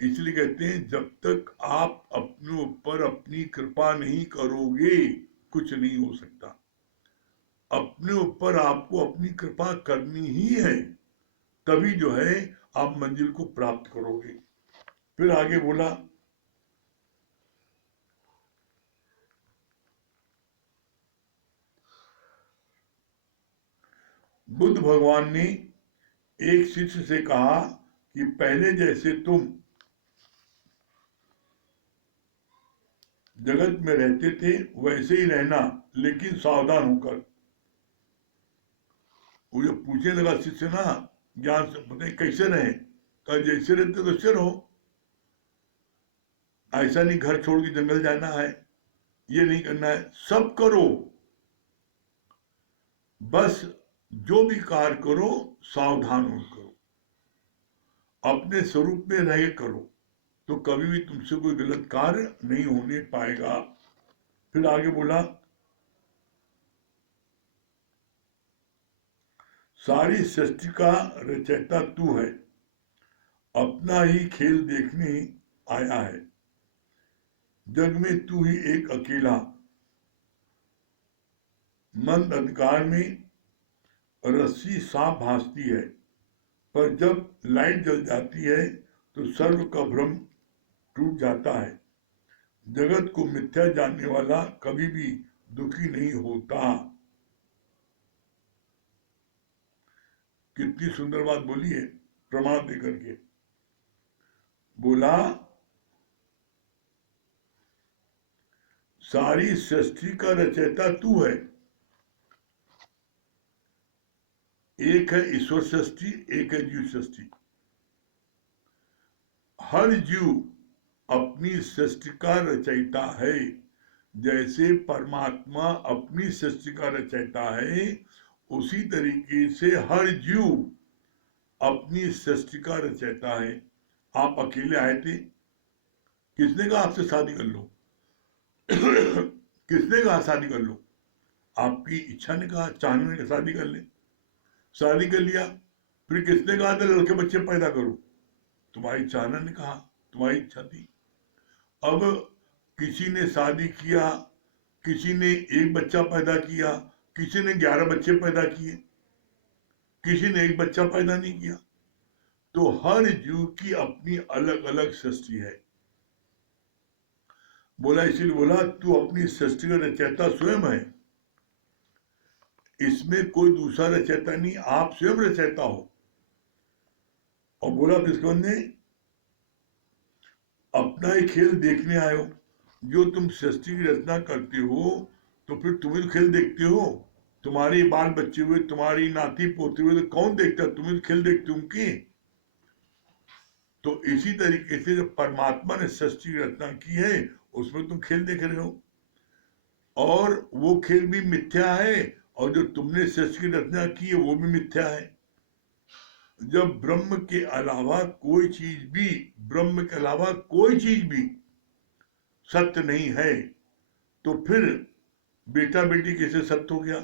इसलिए कहते हैं जब तक आप अपने ऊपर अपनी कृपा नहीं करोगे कुछ नहीं हो सकता। अपने ऊपर आपको अपनी कृपा करनी ही है, तभी जो है आप मंजिल को प्राप्त करोगे। फिर आगे बोला, बुद्ध भगवान ने एक शिष्य से कहा कि पहले जैसे तुम जगत में रहते थे वैसे ही रहना, लेकिन सावधान होकर। वो जो पूछने लगा शिष्य ना, ज्ञान से पता कैसे रहे? कहा जैसे रहते तो वैसे रहो। ऐसा नहीं घर छोड़ के जंगल जाना है, ये नहीं करना है, सब करो, बस जो भी कार्य करो सावधान हो करो, अपने स्वरूप में रह करो, तो कभी भी तुमसे कोई गलत कार्य नहीं होने पाएगा। फिर आगे बोला, सारी सृष्टि का रचयिता तू है, अपना ही खेल देखने आया है, जग में तू ही एक अकेला, मंद अंधकार में रस्सी सांप भासती है, पर जब लाइट जल जाती है तो सर्व का भ्रम टूट जाता है, जगत को मिथ्या जानने वाला कभी भी दुखी नहीं होता। कितनी सुंदर बात बोली है, प्रमाण दे करके बोला, सारी सृष्टि का रचयिता तू है। एक है ईश्वर सृष्टि, एक है जीव सृष्टि। हर जीव अपनी सृष्टि का रचयिता है, जैसे परमात्मा अपनी सृष्टि का रचयिता है, उसी तरीके से हर जीव अपनी सृष्टि का रचयिता है। आप अकेले आए थे, किसने कहा आपसे शादी कर लो? किसने कहा शादी कर लो? आपकी इच्छा ने कहा, चाहने ने शादी कर ले, शादी कर लिया। फिर किसने कहा था लड़के बच्चे पैदा करो? तुम्हारी चाहना ने कहा, तुम्हारी इच्छा थी। अब किसी ने शादी किया, किसी ने एक बच्चा पैदा किया, किसी ने 11 बच्चे पैदा किए, किसी ने एक बच्चा पैदा नहीं किया। तो हर जीव की अपनी अलग अलग सृष्टि है। बोला, इसीलिए बोला तू अपनी सृष्टि का रचयिता स्वयं है, इसमें कोई दूसरा रचयिता नहीं, आप स्वयं रचयिता हो। और बोला किसको ने, अपना ही खेल देखने आए हो। जो तुम सृष्टि की रचना करते हो तो फिर तुम ही तो खेल देखते हो, तुम्हारे बाल बच्चे हुए, तुम्हारी नाती पोते हुए तो कौन देखता है? तुम ही तो खेल देखते हो उनकी। तो इसी तरीके से जो परमात्मा ने सृष्टि की रचना की है उसमें तुम खेल देख रहे हो, और वो खेल भी मिथ्या है, और जो तुमने सृष्टि की रचना की है वो भी मिथ्या है। जब ब्रह्म के अलावा कोई चीज भी, ब्रह्म के अलावा कोई चीज भी सत्य नहीं है, तो फिर बेटा बेटी कैसे सत्य हो गया?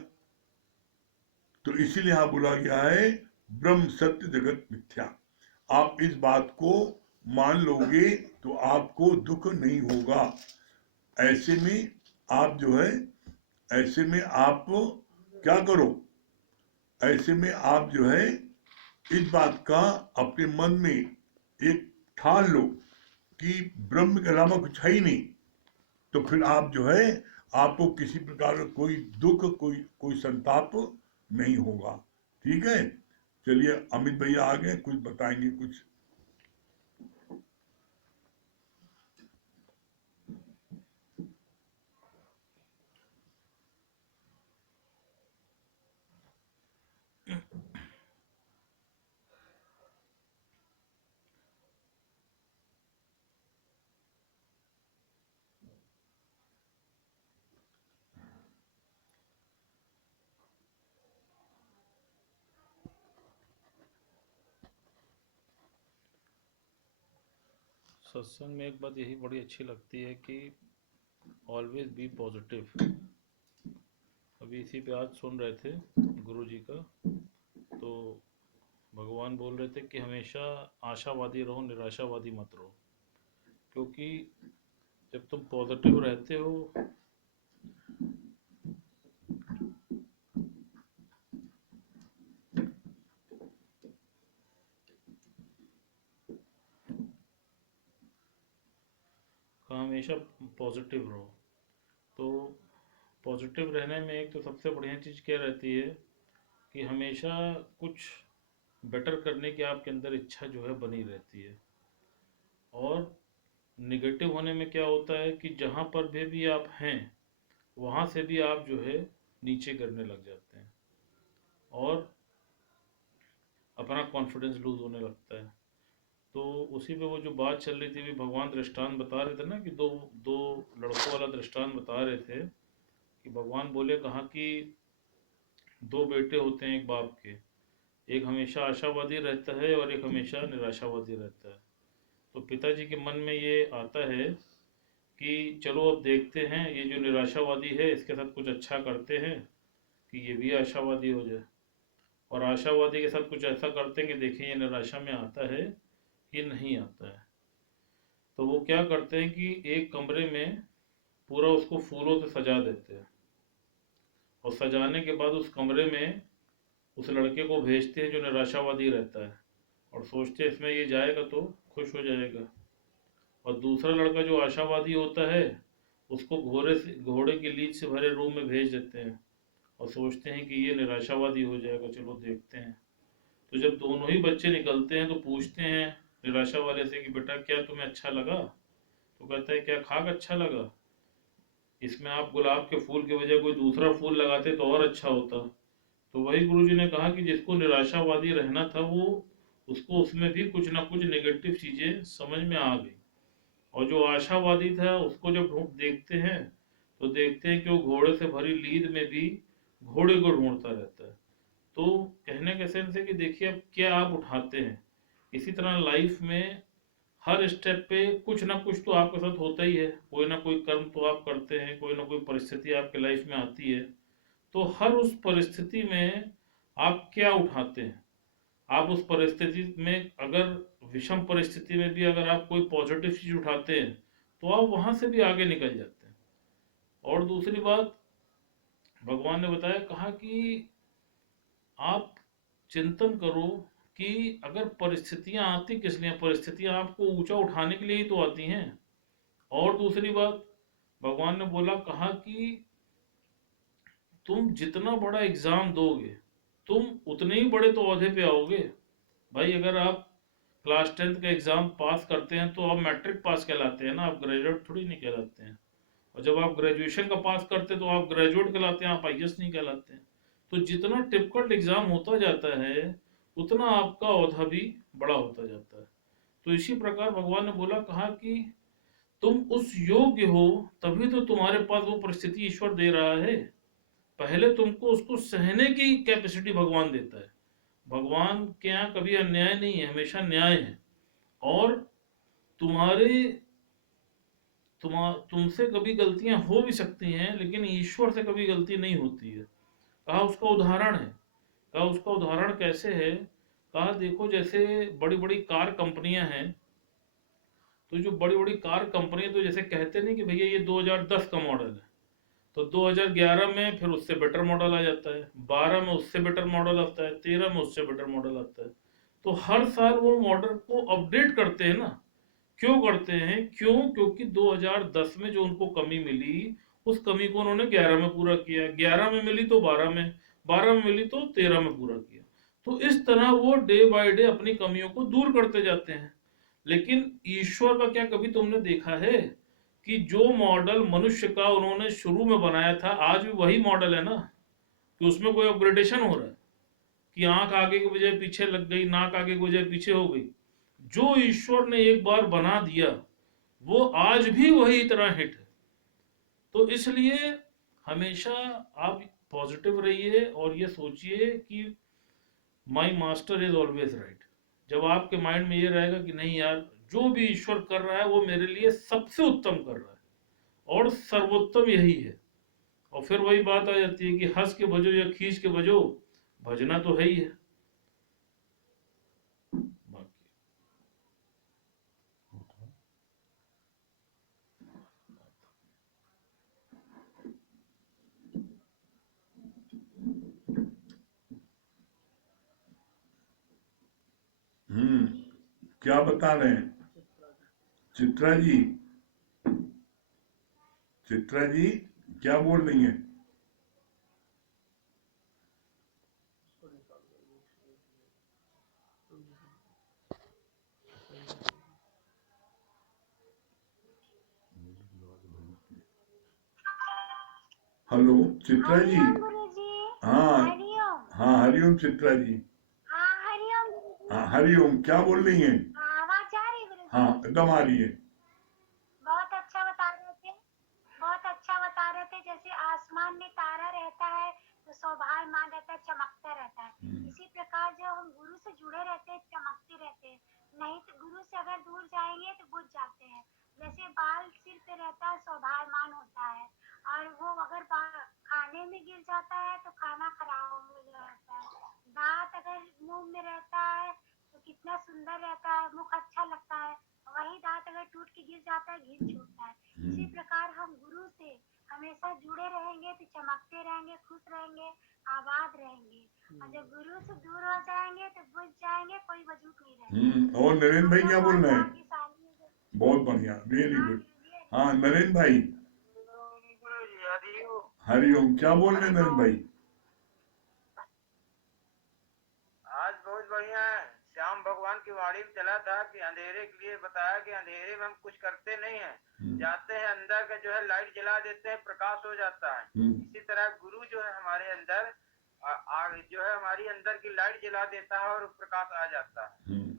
तो इसीलिए यहां बोला गया है ब्रह्म सत्य जगत मिथ्या। आप इस बात को मान लोगे तो आपको दुख नहीं होगा। ऐसे में आप जो है, ऐसे में आप क्या करो, ऐसे में आप जो है इस बात का अपने मन में एक ठान लो कि ब्रह्म के अलावा कुछ है ही नहीं, तो फिर आप जो है, आपको किसी प्रकार का कोई दुख, कोई कोई संताप नहीं होगा। ठीक है, चलिए अमित भैया आ गए, कुछ बताएंगे कुछ। सत्संग में एक बात यही बड़ी अच्छी लगती है कि ऑलवेज बी पॉजिटिव। अभी इसी पे आज सुन रहे थे गुरु जी का, तो भगवान बोल रहे थे कि हमेशा आशावादी रहो, निराशावादी मत रहो। क्योंकि जब तुम पॉजिटिव रहते हो, हमेशा पॉजिटिव रहो। तो पॉजिटिव रहने में एक तो सबसे बढ़िया चीज़ क्या रहती है कि हमेशा कुछ बेटर करने की आपके अंदर इच्छा जो है बनी रहती है। और निगेटिव होने में क्या होता है कि जहाँ पर भी आप हैं वहाँ से भी आप जो है नीचे गिरने लग जाते हैं और अपना कॉन्फिडेंस लूज होने लगता है। तो उसी पे वो जो बात चल रही थी, भी भगवान दृष्टांत बता रहे थे ना कि दो दो लड़कों वाला दृष्टांत बता रहे थे कि भगवान बोले कहा कि दो बेटे होते हैं एक बाप के, एक हमेशा आशावादी रहता है और एक हमेशा निराशावादी रहता है। तो पिताजी के मन में ये आता है कि चलो अब देखते हैं ये जो निराशावादी है इसके साथ कुछ अच्छा करते हैं कि ये भी आशावादी हो जाए, और आशावादी के साथ कुछ ऐसा करते हैं कि देखें ये निराशा में आता है कि नहीं आता है। तो वो क्या करते हैं कि एक कमरे में पूरा उसको फूलों से सजा देते हैं, और सजाने के बाद उस कमरे में उस लड़के को भेजते हैं जो निराशावादी रहता है, और सोचते हैं इसमें ये जाएगा तो खुश हो जाएगा। और दूसरा लड़का जो आशावादी होता है उसको घोड़े की लीद से भरे रूम में भेज देते हैं, और सोचते हैं कि ये निराशावादी हो जाएगा, चलो देखते हैं। तो जब दोनों ही बच्चे निकलते हैं तो पूछते हैं निराशा वाले से कि बेटा क्या तुम्हें अच्छा लगा? तो कहता है क्या खाक अच्छा लगा, इसमें आप गुलाब के फूल के बजाय कोई दूसरा फूल लगाते तो और अच्छा होता। तो वही गुरुजी ने कहा कि जिसको निराशावादी रहना था वो उसको उसमें भी कुछ ना कुछ नेगेटिव चीजें समझ में आ गई, और जो आशावादी था उसको जब ढूंढ देखते हैं तो देखते हैं कि वो घोड़े से भरी लीद में भी घोड़े को ढूंढता रहता है। तो कहने का सेंस है कि देखिए अब क्या आप उठाते हैं। इसी तरह लाइफ में हर स्टेप पे कुछ ना कुछ तो आपके साथ होता ही है, कोई ना कोई कर्म तो आप करते हैं, कोई ना कोई परिस्थिति आपके लाइफ में आती है। तो हर उस परिस्थिति में आप क्या उठाते हैं। आप उस परिस्थिति में अगर विषम परिस्थिति में भी अगर आप कोई पॉजिटिव चीज उठाते हैं तो आप वहां से भी आगे निकल जाते हैं। और दूसरी बात भगवान ने बताया, कहा कि आप चिंतन करो कि अगर परिस्थितियां आती किस लिए, परिस्थितियां आपको ऊंचा उठाने के लिए ही तो आती हैं। और दूसरी बात भगवान ने बोला, कहा कि तुम जितना बड़ा एग्जाम दोगे तुम उतने ही बड़े तो औहदे पे आओगे। भाई अगर आप क्लास 10th का एग्जाम पास करते हैं तो आप मैट्रिक पास कहलाते हैं ना, आप ग्रेजुएट थोड़ी नहीं कहलाते हैं। और जब आप ग्रेजुएशन का पास करते हैं तो आप ग्रेजुएट कहलाते हैं, आप आईएएस नहीं कहलाते हैं। तो जितना टिपिकल एग्जाम होता जाता है उतना आपका औहदा भी बड़ा होता जाता है। तो इसी प्रकार भगवान ने बोला, कहा कि तुम उस योग्य हो तभी तो तुम्हारे पास वो परिस्थिति ईश्वर दे रहा है। पहले तुमको उसको सहने की कैपेसिटी भगवान देता है। भगवान के यहाँ कभी अन्याय नहीं है, हमेशा न्याय है। और तुम्हारे तुमसे कभी गलतियां हो भी सकती हैं लेकिन ईश्वर से कभी गलती नहीं होती है। कहा उसका उदाहरण है। कहा उसका उदाहरण कैसे है? कहा देखो जैसे बड़ी बड़ी कार कंपनियां हैं, तो जो बड़ी बड़ी कार कंपनियां तो जैसे कहते नहीं कि भैया ये 2010 का मॉडल है, तो 2011 में फिर उससे बेटर मॉडल आ जाता है, 12 में उससे बेटर मॉडल आता है, 13 में उससे बेटर मॉडल आता है। तो हर साल वो मॉडल को अपडेट करते हैं ना। क्यों करते हैं? क्योंकि 2010 में जो उनको कमी मिली उस कमी को उन्होंने 11 में पूरा किया, 11 में मिली तो 12 में, 12 में मिली तो 13 में पूरा किया। तो इस तरह वो डे बाय डे अपनी कमियों को दूर करते जाते हैं। लेकिन ईश्वर का क्या कभी तुमने देखा है कि जो मॉडल मनुष्य का उन्होंने शुरू में बनाया था आज भी वही मॉडल है ना, कि उसमें कोई अपग्रेडेशन हो रहा है कि आंख आगे की बजाय पीछे लग गई, नाक आगे की बजाय पीछे हो गई। जो ईश्वर ने एक बार बना दिया वो आज भी वही तरह हिट है। तो इसलिए हमेशा आप पॉजिटिव रहिए और ये सोचिए कि my master is always right. जब आपके माइंड में ये रहेगा कि नहीं यार जो भी ईश्वर कर रहा है वो मेरे लिए सबसे उत्तम कर रहा है और सर्वोत्तम यही है। और फिर वही बात आ जाती है कि हंस के भजो या खींच के भजो, भजना तो है ही है। बाकी क्या बता रहे हैं चित्रा जी? चित्रा जी क्या बोल रही हैं? हेलो चित्रा जी। हरिओम गुरुजी। हाँ हरिओम। हाँ, हरिओम चित्रा जी। हाँ हरिओम गुरुजी। हाँ हरिओम, क्या बोल रही हैं? हाँ आवाज आ रही गुरुजी? हाँ एकदम आ रही है। बहुत अच्छा बता रहे थे, बहुत अच्छा बता रहे थे। जैसे आसमान में तारा रहता है तो शोभायमान रहता है, चमकता रहता है। इसी प्रकार जब हम गुरु से जुड़े रहते हैं चमकते रहते हैं, नहीं तो गुरु से अगर दूर जाएंगे तो बुझ जाते हैं। जैसे बाल सिर पे रहता है शोभायमान होता है, और वो अगर खाने में गिर जाता है तो खाना खराब हो जाता है। दांत अगर मुंह में रहता है तो कितना सुंदर रहता है, मुख अच्छा लगता है। वही दांत अगर टूट के गिर जाता है, घिन छूटता है। इसी प्रकार हम गुरु से हमेशा जुड़े रहेंगे तो चमकते रहेंगे, खुश रहेंगे, आबाद रहेंगे। और जब गुरु से दूर हो जाएंगे तो बुझ जाएंगे, कोई वजूद नहीं रहेगा। और नरेंद्र भाई हम क्या लोग बोल बहुत रहे हैं? भाग्यशाली हैं। बहुत बढ़िया, वेरी हाँ गुड। गुरुजी। हाँ नरेंद्र भाई, हरिओम, क्या बोल रहे हैं नरेंद्र भाई? आज बहुत बढ़िया है। श्याम भगवान की वाणी में चला था कि अंधेरे के लिए बताया कि अंधेरे में हम कुछ करते नहीं हैं, जाते हैं अंदर का जो है लाइट जला देते हैं, प्रकाश हो जाता है। इसी तरह गुरु जो है हमारे अंदर आग जो है हमारी अंदर की लाइट जला देता है और प्रकाश आ जाता है।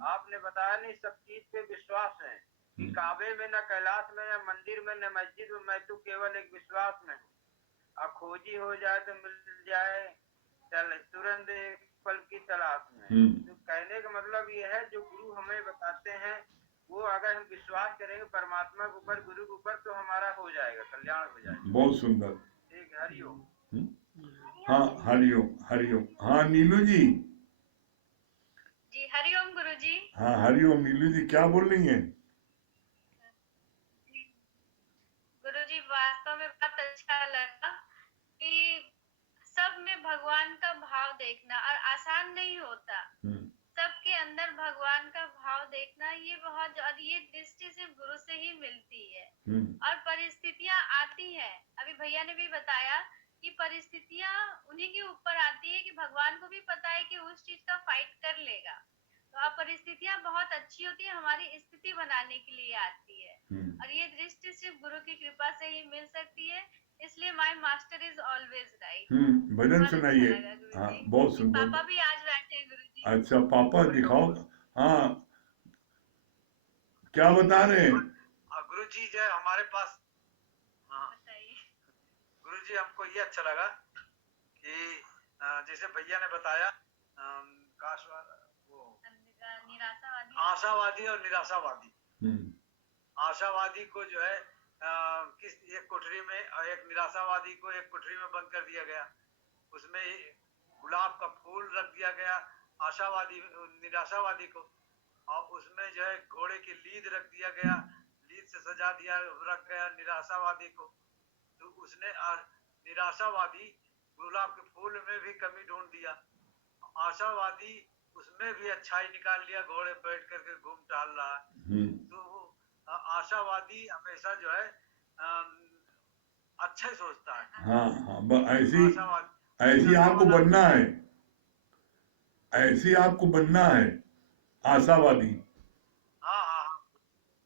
आपने बताया नहीं, सब चीज पे विश्वास है कि काबे में, न कैलाश में, न मंदिर में, न मस्जिद में, मैं तो केवल एक विश्वास में हूँ। अब खोजी हो जाए तो मिल जाए, चल तुरंत एक पल की तलाश में। तो कहने का मतलब ये है, जो गुरु हमें बताते हैं वो अगर हम विश्वास करेंगे परमात्मा के ऊपर, गुरु के ऊपर, तो हमारा हो जाएगा, कल्याण हो जाएगा। बहुत सुंदर। ठीक है, हरिओम। हाँ हरिओम हरिओम। हाँ नीलू जी। जी हरिओम गुरुजी। हाँ हरिओम, नीलू जी क्या बोल रही हैं? गुरुजी वास्तव में बहुत अच्छा लगा कि सब में भगवान का भाव देखना, और आसान नहीं होता। सबके अंदर भगवान का भाव देखना ये बहुत, और ये दृष्टि सिर्फ गुरु से ही मिलती है। और परिस्थितियां आती हैं, अभी भैया ने भी बताया कि परिस्थितियां उन्हीं के ऊपर आती है कि भगवान को भी पता है कि उस चीज का फाइट कर लेगा। तो अब परिस्थितियां बहुत अच्छी होती है, हमारी स्थिति बनाने के लिए आती है। और ये दृष्टि सिर्फ गुरु की कृपा से ही मिल सकती है। इसलिए my master is always right. भजन सुनाइए। हाँ बहुत सुंदर। पापा भी आज बैठे हैं गुरुजी। अच्छा पापा दिखाओ। हाँ क्या बता रहे हैं? गुरु जी जो है हमारे पास, हाँ गुरु जी हमको ये अच्छा लगा कि जैसे भैया ने बताया निराशावादी, आशावादी और निराशावादी। आशावादी को जो है किस एक कोठरी में, और एक निराशावादी को एक कोठरी में बंद कर दिया गया। उसमें गुलाब का फूल रख दिया गया आशावादी निराशावादी को, और उसमें जो है घोड़े की लीद रख दिया गया, लीद से सजा दिया रख गया निराशावादी को। तो उसने निराशावादी गुलाब के फूल में भी कमी ढूंढ दिया, आशावादी उसमें भी अच्छाई निकाल लिया, घोड़े बैठ करके घूम टहल रहा है। तो आशावादी हमेशा जो है अच्छा ही सोचता है। हाँ हाँ, ऐसी आपको बनना है, ऐसी आपको बनना है आशावादी। हाँ हाँ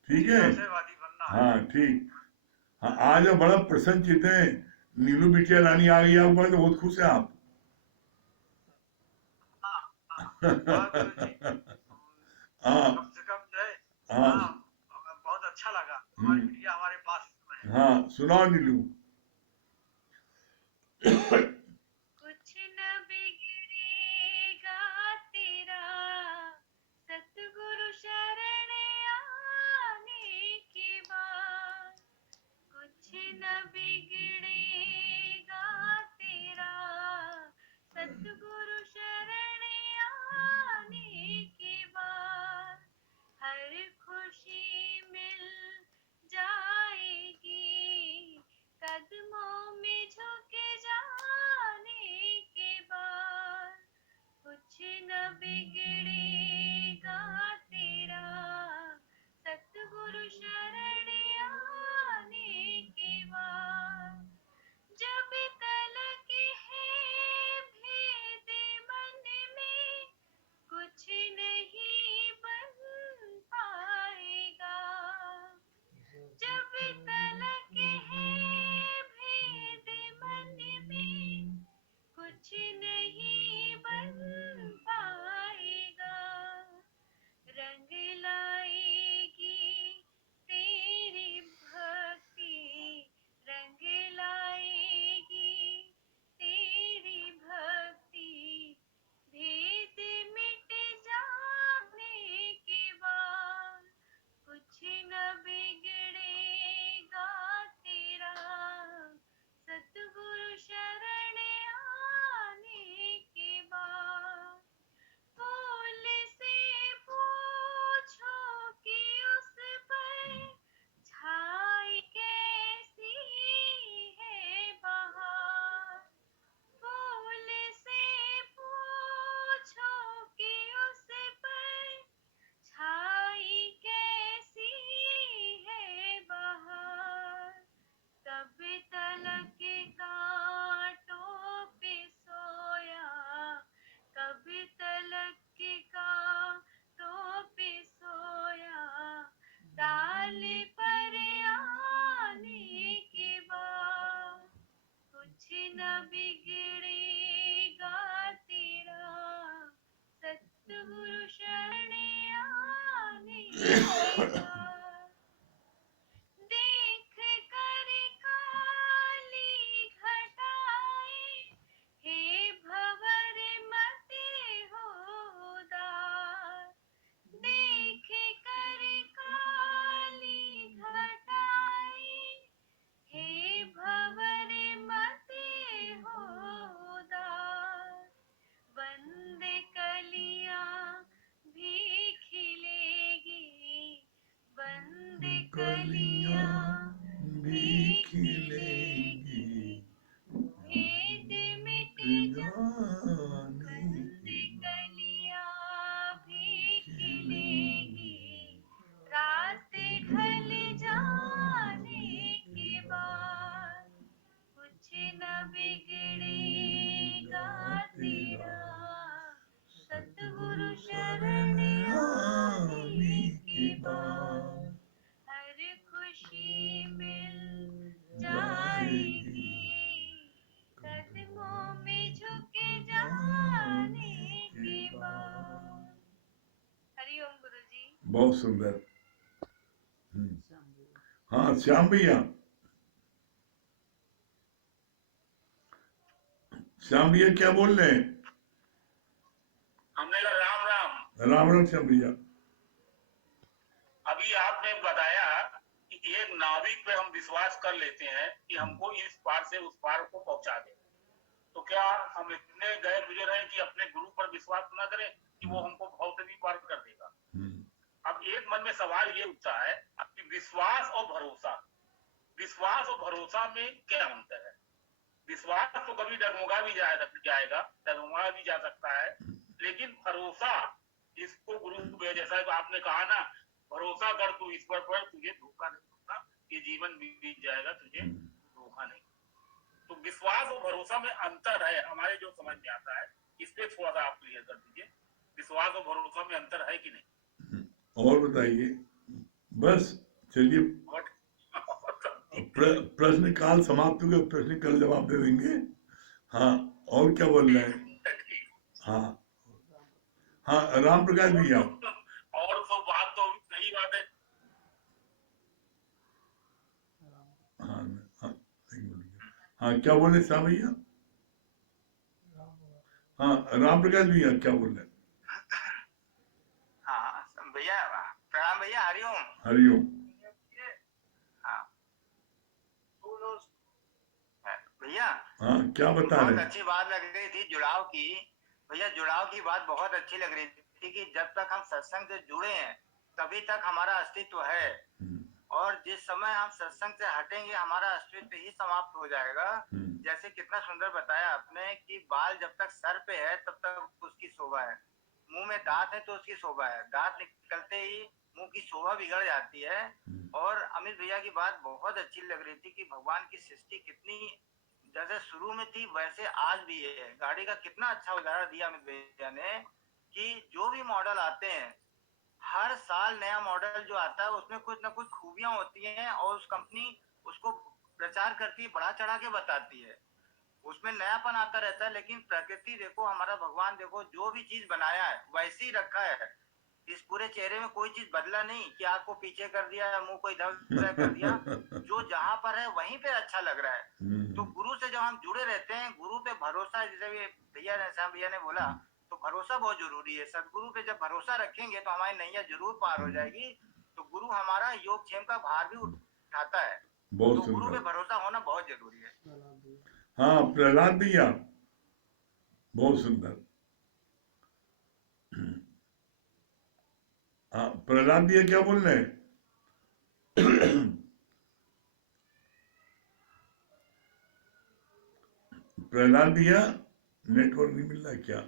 ठीक है। आशावादी बनना है। हाँ ठीक। हाँ आज बड़ा प्रसन्न चित है, नीलू बिटिया रानी आ गई आप, बड़े तो बहुत खुश है आप। हाँ कम से कम जो है हाँ बहुत अच्छा लगा, हमारी बिटिया हमारे पास में है। हाँ सुनाओ नीलू। कुछ न बिगड़ेगा तेरा, सतगुरु शरण जाएगा। देख कर काली घटाए, हे भंवर मते हो उदास। देख कर काली घटाए, हे भंवर मते हो उदास। बंद कलियां भी खिलेगी, बंद कलियां भी खिलेगी, भेद मिट जाने, बंद कलियां भी खिलेगी, रात ढल जाने के बाद कुछ न बिगड़ेगा तेरा, सतगुरु शरण आने के बाद हर खुशी मिल जाएगी, कदमों में झुक जाने के बाद। हरिओम गुरुजी। बहुत सुंदर। हाँ श्याम भैया, श्याम भैया क्या बोल रहे हैं? हमने कहा राम राम। राम राम श्याम भैया। अभी आपने बताया कि एक नाविक पे हम विश्वास कर लेते हैं कि हमको इस पार से उस पार को पहुंचा दे, तो क्या हम इतने गए गुजर हैं कि अपने गुरु पर विश्वास न करें कि वो हमको भवतली पार कर देगा? अब एक मन में सवाल ये उठता है कि विश्वास और भरोसा में क्या अंतर है? विश्वास तो कभी डगमगा भी जाएगा, डगमगा भी जा सकता है, लेकिन भरोसा, इसको गुरु जैसा आपने कहा ना, भरोसा कर तू ईश्वर पर, तुझे धोखा नहीं होगा, ये जीवन बीत जाएगा, तुझे धोखा नहीं। तो विश्वास और भरोसा में अंतर है हमारे जो समझ में आता है, इस पे थोड़ा सा आप क्लियर कर दीजिए, विश्वास और भरोसा में अंतर है कि नहीं? और बताइए। बस चलिए, प्रश्न काल समाप्त हो गया, प्रश्न कल जवाब दे देंगे। हाँ, और क्या बोल रहे हैं? हाँ हाँ, राम प्रकाश भैया। और तो बात तो सही बात है। हाँ हाँ, हाँ क्या बोले श्याम भैया? हाँ राम प्रकाश भैया क्या बोल रहे हैं? हाँ भैया, प्रणाम भैया, हरिओम। हरिओम। हाँ भैया, हाँ क्या बता रहे बहुत हैं? अच्छी बात लग रही थी जुड़ाव की। भैया जुड़ाव की बात बहुत अच्छी लग रही थी कि जब तक हम सत्संग से जुड़े हैं तभी तक हमारा अस्तित्व है, और जिस समय हम सत्संग से हटेंगे हमारा अस्तित्व ही समाप्त हो जाएगा। जैसे कितना सुंदर बताया आपने कि बाल जब तक सर पे है तब तक उसकी शोभा है, मुंह में दांत है तो उसकी शोभा है, दांत निकलते ही मुंह की शोभा बिगड़ जाती है। और अमित भैया की बात बहुत अच्छी लग रही थी कि भगवान की सृष्टि कितनी जैसे शुरू में थी वैसे आज भी है। गाड़ी का कितना अच्छा उदाहरण दिया अमित भैया ने कि जो भी मॉडल आते हैं, हर साल नया मॉडल जो आता है उसमें कुछ ना कुछ खूबियां होती हैं और उस कंपनी उसको प्रचार करती है, बढ़ा चढ़ा के बताती है, उसमें नयापन आता रहता है। लेकिन प्रकृति देखो, हमारा भगवान देखो, जो भी चीज बनाया है वैसे ही रखा है। इस पूरे चेहरे में कोई चीज बदला नहीं कि आंख को पीछे कर दिया, मुंह को इधर कर दिया, जो जहां पर है वहीं पे अच्छा लग रहा है। तो गुरु से जब हम जुड़े रहते हैं, गुरु पे भरोसा, जैसे श्याम भैया ने बोला, तो भरोसा बहुत जरूरी है। सदगुरु पे जब भरोसा रखेंगे तो हमारी नैया जरूर पार हो जाएगी। तो गुरु हमारा योगक्षेम का भार भी उठाता है, तो गुरु पे भरोसा होना बहुत जरूरी है। हाँ प्रहलाद भैया, बहुत सुंदर। हाँ प्रहलाद भैया क्या बोल रहे हैं? प्रहलाद भैया नेटवर्क नहीं मिल रहा है क्या?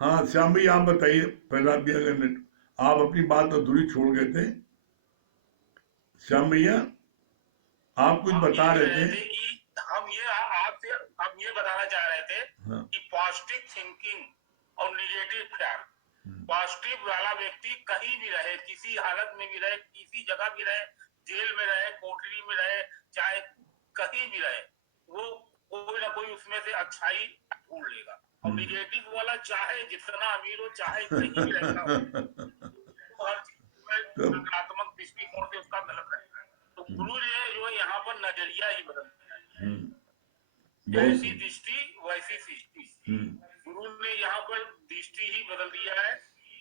हाँ श्याम भैया आप बताइए, प्रहलाद भैया का नेट, आप अपनी बात अधूरी छोड़ गए थे। श्याम भैया आप कुछ बता रहे थे। हम ये बताना चाह रहे थे कि पॉजिटिव थिंकिंग और निगेटिव ख्याल, पॉजिटिव वाला व्यक्ति कहीं भी रहे, किसी हालत में भी रहे, किसी जगह भी रहे, जेल में रहे, कोठरी में रहे, चाहे कहीं भी रहे, वो कोई ना कोई उसमें से अच्छाई ढूंढ लेगा। और निगेटिव वाला चाहे जितना अमीर हो, चाहे कहीं भी रहता हो, तो हर चीज में तब सकारात्मक दृष्टिकोण से उसका गलत रहता है। तो गुरु ने जो है यहाँ पर नजरिया ही बदल दिया है। हम्म, बहुत जैसी सुंदर। दृष्टि वैसी सृष्टि। हम्म, गुरु ने यहाँ पर दृष्टि ही बदल दिया है।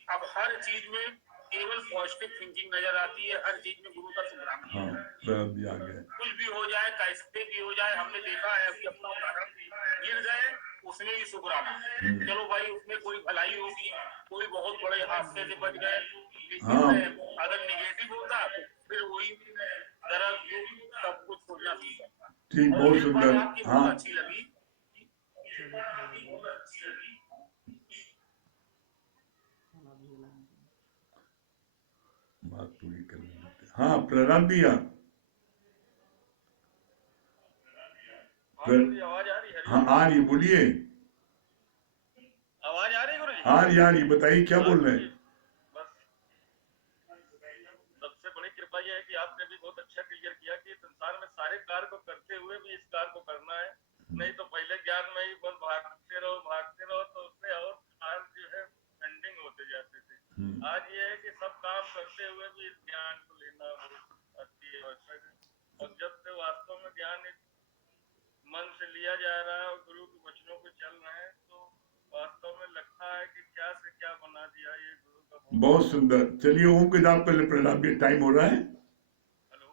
अब हर चीज में केवल पॉजिटिव थिंकिंग नजर आती है, हर चीज में गुरु का शुक्राना किया हाँ, जाता है। प्रेम दिया गया। कुछ भी हो जाए, कैसे भी हो जाए, हमने देखा है अभी अपना उदाहरण, गिर गए उसमें भी शुक्राना, चलो भाई उसमें कोई भलाई होगी, कोई बहुत बड़े हादसे से बच गए। हाँ। लेकिन अगर निगेटिव होता तो फिर वही दर्द दुख सब कुछ सोचना सीखा। ठीक, और बहुत एक बात सुंदर। आपकी हाँ, बहुत अच्छी लगी, बात पूरी कर लेते। हाँ, प्रणाम दिया। आवाज आ रही है? हाँ, आ रही, बोलिए। आवाज आ रही है गुरु जी? आ रही, बताइए क्या बोल रहे हैं। बस सबसे बड़ी कृपा यह है कि आपने भी बहुत अच्छा क्लियर किया कि संसार में सारे कार्य को करते हुए भी इस कार्य को करना है। नहीं तो पहले ज्ञान में ही बस भागते रहो तो उससे और कार्य जो है पेंडिंग होते जाते थे। आज ये है कि सब काम करते हुए भी इस ज्ञान को लेना अति आवश्यक है। और जब से वास्तव में ज्ञान इस मन से लिया जा रहा है और गुरु के वचनों पे चल रहे हैं तो वास्तव में लगता है कि क्या से क्या बना दिया ये गुरु का। बहुत सुंदर। चलिए ओम के जाप पहले प्रणाम के टाइम हो रहा है। हेलो।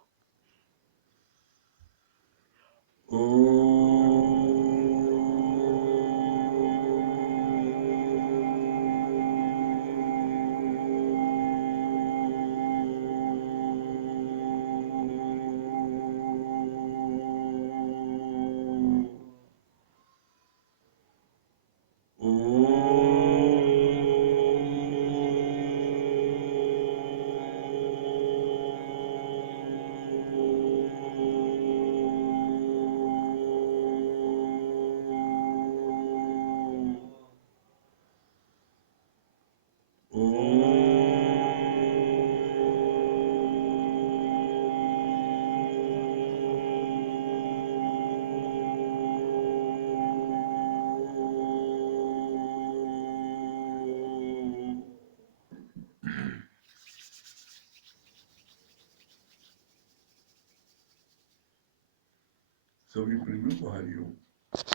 सभी प्रेमियों को हरिओम।